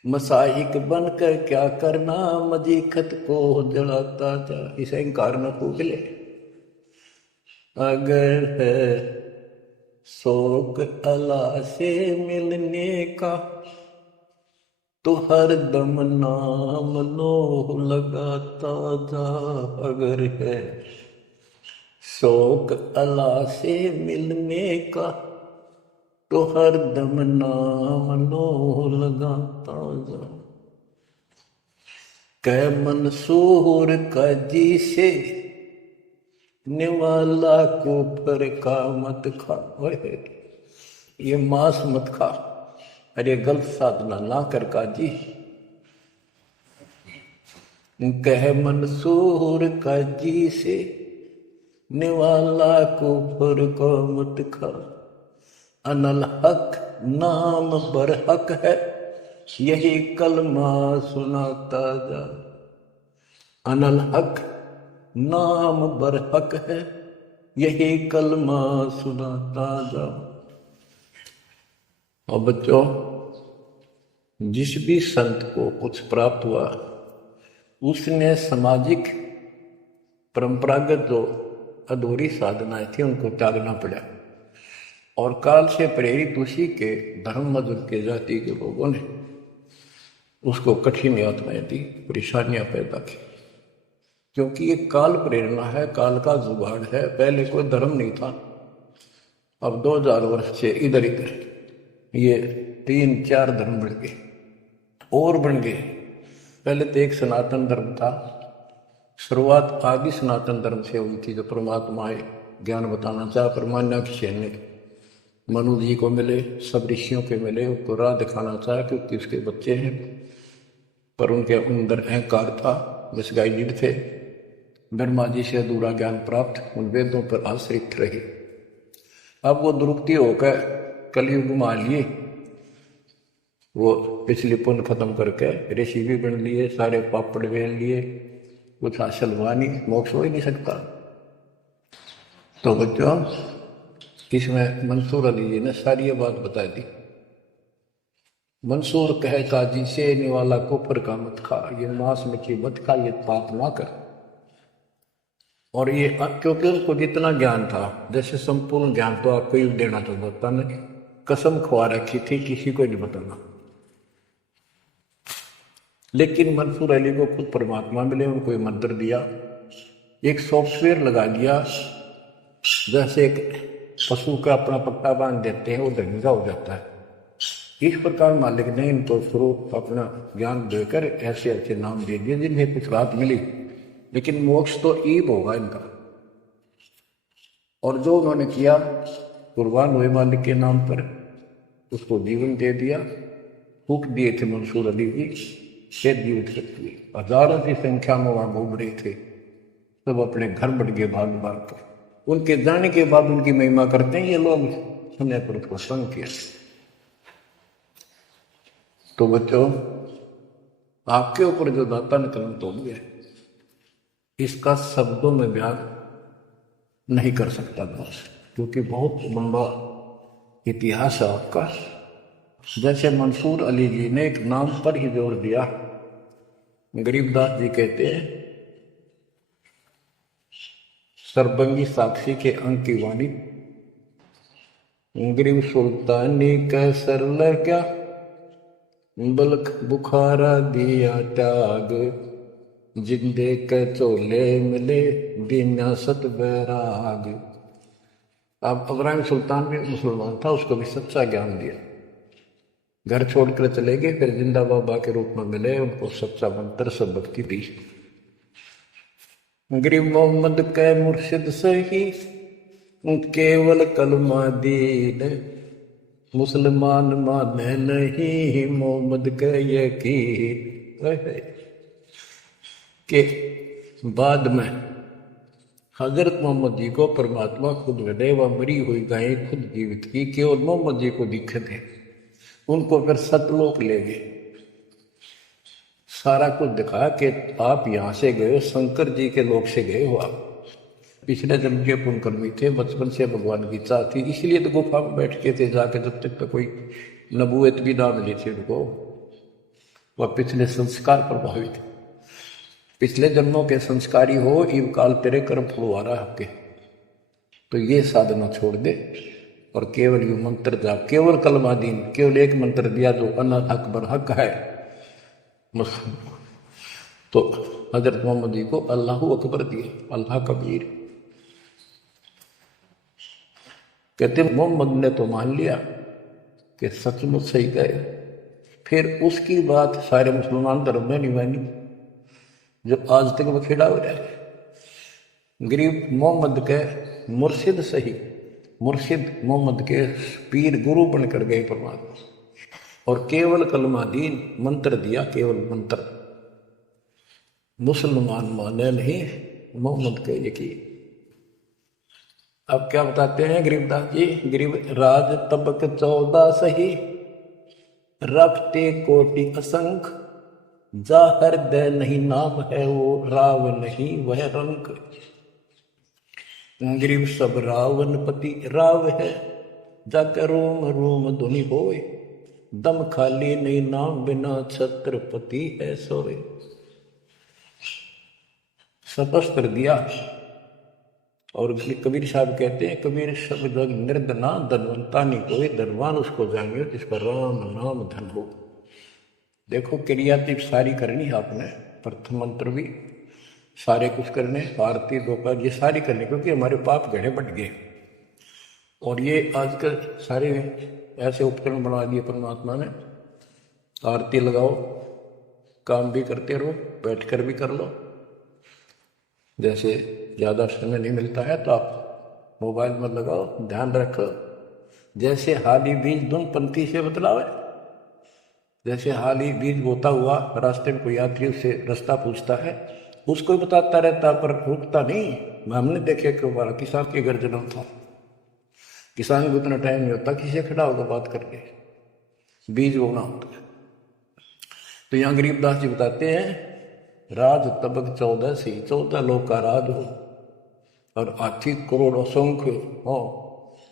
मसाइक बनकर क्या करना, मजीखत को जलाता जा। इसे इंकार न ले। अगर है शौक अल्लाह से मिलने का तो हर दम नाम लो लगाता जा। अगर है शौक अल्लाह से मिलने का तो हर दम नाम लो लगाता जा। कै मंसूर का जी से निवाला को पर का मत खा। ये मांस मत खा, अरे गलत साधना ना कर काजी। कह मंसूर का जी से निवाला को पर का मत खा। अनल हक नाम बर हक है, यही कलमा सुनाता जा। अनल हक नाम बर हक है, यही कलमा सुनाता जा। और बच्चों, जिस भी संत को कुछ प्राप्त हुआ उसने सामाजिक परंपरागत जो अधूरी साधनाएं थी उनको त्यागना पड़ा। और काल से प्रेरित उसी के धर्म मजहब के जाति के लोगों ने उसको कठिन यातनाएं दी, परेशानियां पैदा की। क्योंकि ये काल प्रेरणा है, काल का जुगाड़ है। पहले कोई धर्म नहीं था, अब 2000 वर्ष से इधर इधर ये 3-4 धर्म बढ़ गए और बन गए। पहले तो एक सनातन धर्म था, शुरुआत आदि सनातन धर्म से हुई थी, जो परमात्मा है ज्ञान बताना चाहा। परमान्या ने मनु जी को मिले, सब ऋषियों के मिले, उनको राह दिखाना चाहा क्योंकि उसके बच्चे हैं, पर उनके अंदर अहंकार था, मिसगाइडेड थे। ब्रह्मा जी से अधूरा ज्ञान प्राप्त, उन वेदों पर आश्रित रहे। अब वो दुरुक्ति होकर कलयुग में आ लिए, वो पिछली पुण्य खत्म करके ऋषि भी बन लिए, सारे पापड़ बेल लिए, कुछ हासिल हुआ नहीं, मोक्ष हो ही नहीं सकता। तो बच्चों, इसमें मंसूर अली जी ने सारी ये बात बता दी। मंसूर कहे काजी से निवाला कुफर का मत खा, ये मांस मछली मत खा, ये पाप ना कर। और ये क्योंकि उनको जितना ज्ञान था, जैसे संपूर्ण ज्ञान तो आपको ही देना चाहता था ना, कसम खुआ रखी थी किसी को नहीं बताना। लेकिन मंसूर अली को खुद परमात्मा मिले, उनको मंत्र दिया, एक सॉफ्टवेयर लगा दिया, जैसे एक पशु का अपना पट्टा बांध देते हैं, वो धंधा हो जाता है। इस प्रकार मालिक ने इनको स्वरूप अपना ज्ञान देकर ऐसे ऐसे नाम दे दिए जिन्हें कुछ राहत मिली, लेकिन मोक्ष तो ईब होगा इनका। और जो उन्होंने किया, कुर्बान हुए मालिक के नाम पर, उसको जीवन दे दिया। फूक दिए थे मंसूर अली जी, शेर जीवित शक्ति, हजारों की संख्या में वहां घूम रहे थे, सब अपने घर बढ़ गए भाग भाग कर। उनके जाने के बाद उनकी महिमा करते हैं ये लोग, सुनने पर उसको संग किया। तो बच्चों, आपके ऊपर जो दाता ने कलम तोड़ दिया, इसका शब्दों में बयान नहीं कर सकता दास, क्योंकि बहुत लंबा इतिहास है आपका। जैसे मंसूर अली जी ने एक नाम पर ही जोर दिया। गरीबदास जी कहते हैं, सरबंगी साक्षी के अंक की वाणी, गरीब सुल्तानी कैसर क्या, बल्क बुखारा दिया त्याग, जिंदे के चोले मिले दीना सत बैराग। अब इब्राहिम सुल्तान भी मुसलमान था, उसको भी सच्चा ज्ञान दिया, घर छोड़कर चले गए, फिर जिंदा बाबा के रूप में मिले, उनको सच्चा मंत्र सब भक्ति दी। गरीब मोहम्मद के मुर्शिद सही केवल कलमा दीन, मुसलमान माने नहीं मोहम्मद के यकीन। के बाद में हजरत मोहम्मद जी को परमात्मा खुद मिले, वह मरी हुई गायें खुद जीवित की, केवल मोहम्मद जी को दिखे थे, उनको फिर सतलोक ले गए, सारा कुछ दिखा कि आप यहां से गए, शंकर जी के लोक से गए हो आप, पिछले जन्म के पुण्यकर्मी थे, बचपन से भगवान की चाह थी, इसलिए तो गुफा में बैठ के थे जाके, जब तक तो कोई नबूवत भी ना मिली थी उनको। वह पिछले संस्कार प्रभावित, पिछले जन्मों के संस्कारी हो, इव काल तेरे कर्म फुलवा रहा आपके, तो ये साधना छोड़ दे और केवल यू मंत्र जाप, केवल कलमा दीन, केवल एक मंत्र दिया जो अना अकबर हक है। तो हजरत मोहम्मद जी को अल्लाह अकबर दिया, अल्लाह कबीर। कहते मोहम्मद ने तो मान लिया कि सचमुच सही गए, फिर उसकी बात सारे मुसलमान धर्म में नहीं मानी, जो आज तक वो खेड़ा हो रहा है। गरीब मोहम्मद के मुर्शिद सही, मुर्शिद मोहम्मद के पीर गुरु बनकर गए परमात्मा, और केवल कलमा दीन मंत्र दिया, केवल मंत्र, मुसलमान माने नहीं मोहम्मद के यकीन। अब क्या बताते हैं गरीबदास जी, गरीब राज तबक 14 सही, रखते कोटि असंख, जाहर दे नहीं नाम है वो, राव नहीं वह रंक। गरीब सब रावण पति राव है, जाकर रोम रोम धुनि होए, दम खाली नहीं नाम बिना छत्रपति है सोए। सपस्त्र दिया, और कबीर साहब कहते हैं, कबीर सब जग निर्धना धनवंता नहीं कोई, धनवान उसको जानियो जिसका राम नाम धन हो। देखो क्रियातिप सारी करनी है आपने, प्रथम मंत्र भी सारे कुछ करने, आरती दोपहर ये सारी करनी, क्योंकि हमारे पाप गढ़े बढ़ गए, और ये आजकल सारे ऐसे उपकरण बना दिए परमात्मा ने, आरती लगाओ, काम भी करते रहो, बैठकर भी कर लो। जैसे ज़्यादा समय नहीं मिलता है तो आप मोबाइल में लगाओ, ध्यान रखो। जैसे हाली बीज धुन पंथी से बतलावे, जैसे हाली बीज बोता हुआ रास्ते में कोई यात्री उससे रास्ता पूछता है, उसको बताता रहता पर रुकता नहीं। हमने देखे कि हमारा किसान के घर जन्म था, किसान को उतना टाइम नहीं होता किसी खड़ा होगा बात करके, बीज बोना होता है। तो यहाँ गरीबदास जी बताते हैं, राज तबक 14 सी, 14 लोग का राज हो और हाथी करोड़ असंख्य हो,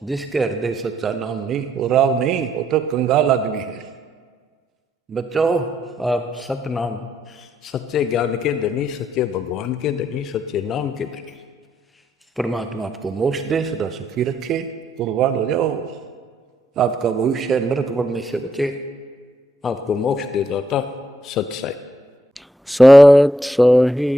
जिसके हृदय सच्चा नाम नहीं, वो राव नहीं, वो तो कंगाल आदमी है। बच्चों, आप सतनाम, सच्चे ज्ञान के धनी, सच्चे भगवान के धनी, सच्चे नाम के धनी। परमात्मा आपको मोक्ष दे, सदा सुखी रखे, कुर्बान हो जाओ, आपका भविष्य नरक बढ़ने से बचे, आपको मोक्ष दे जाता सत्साई। सत्साही।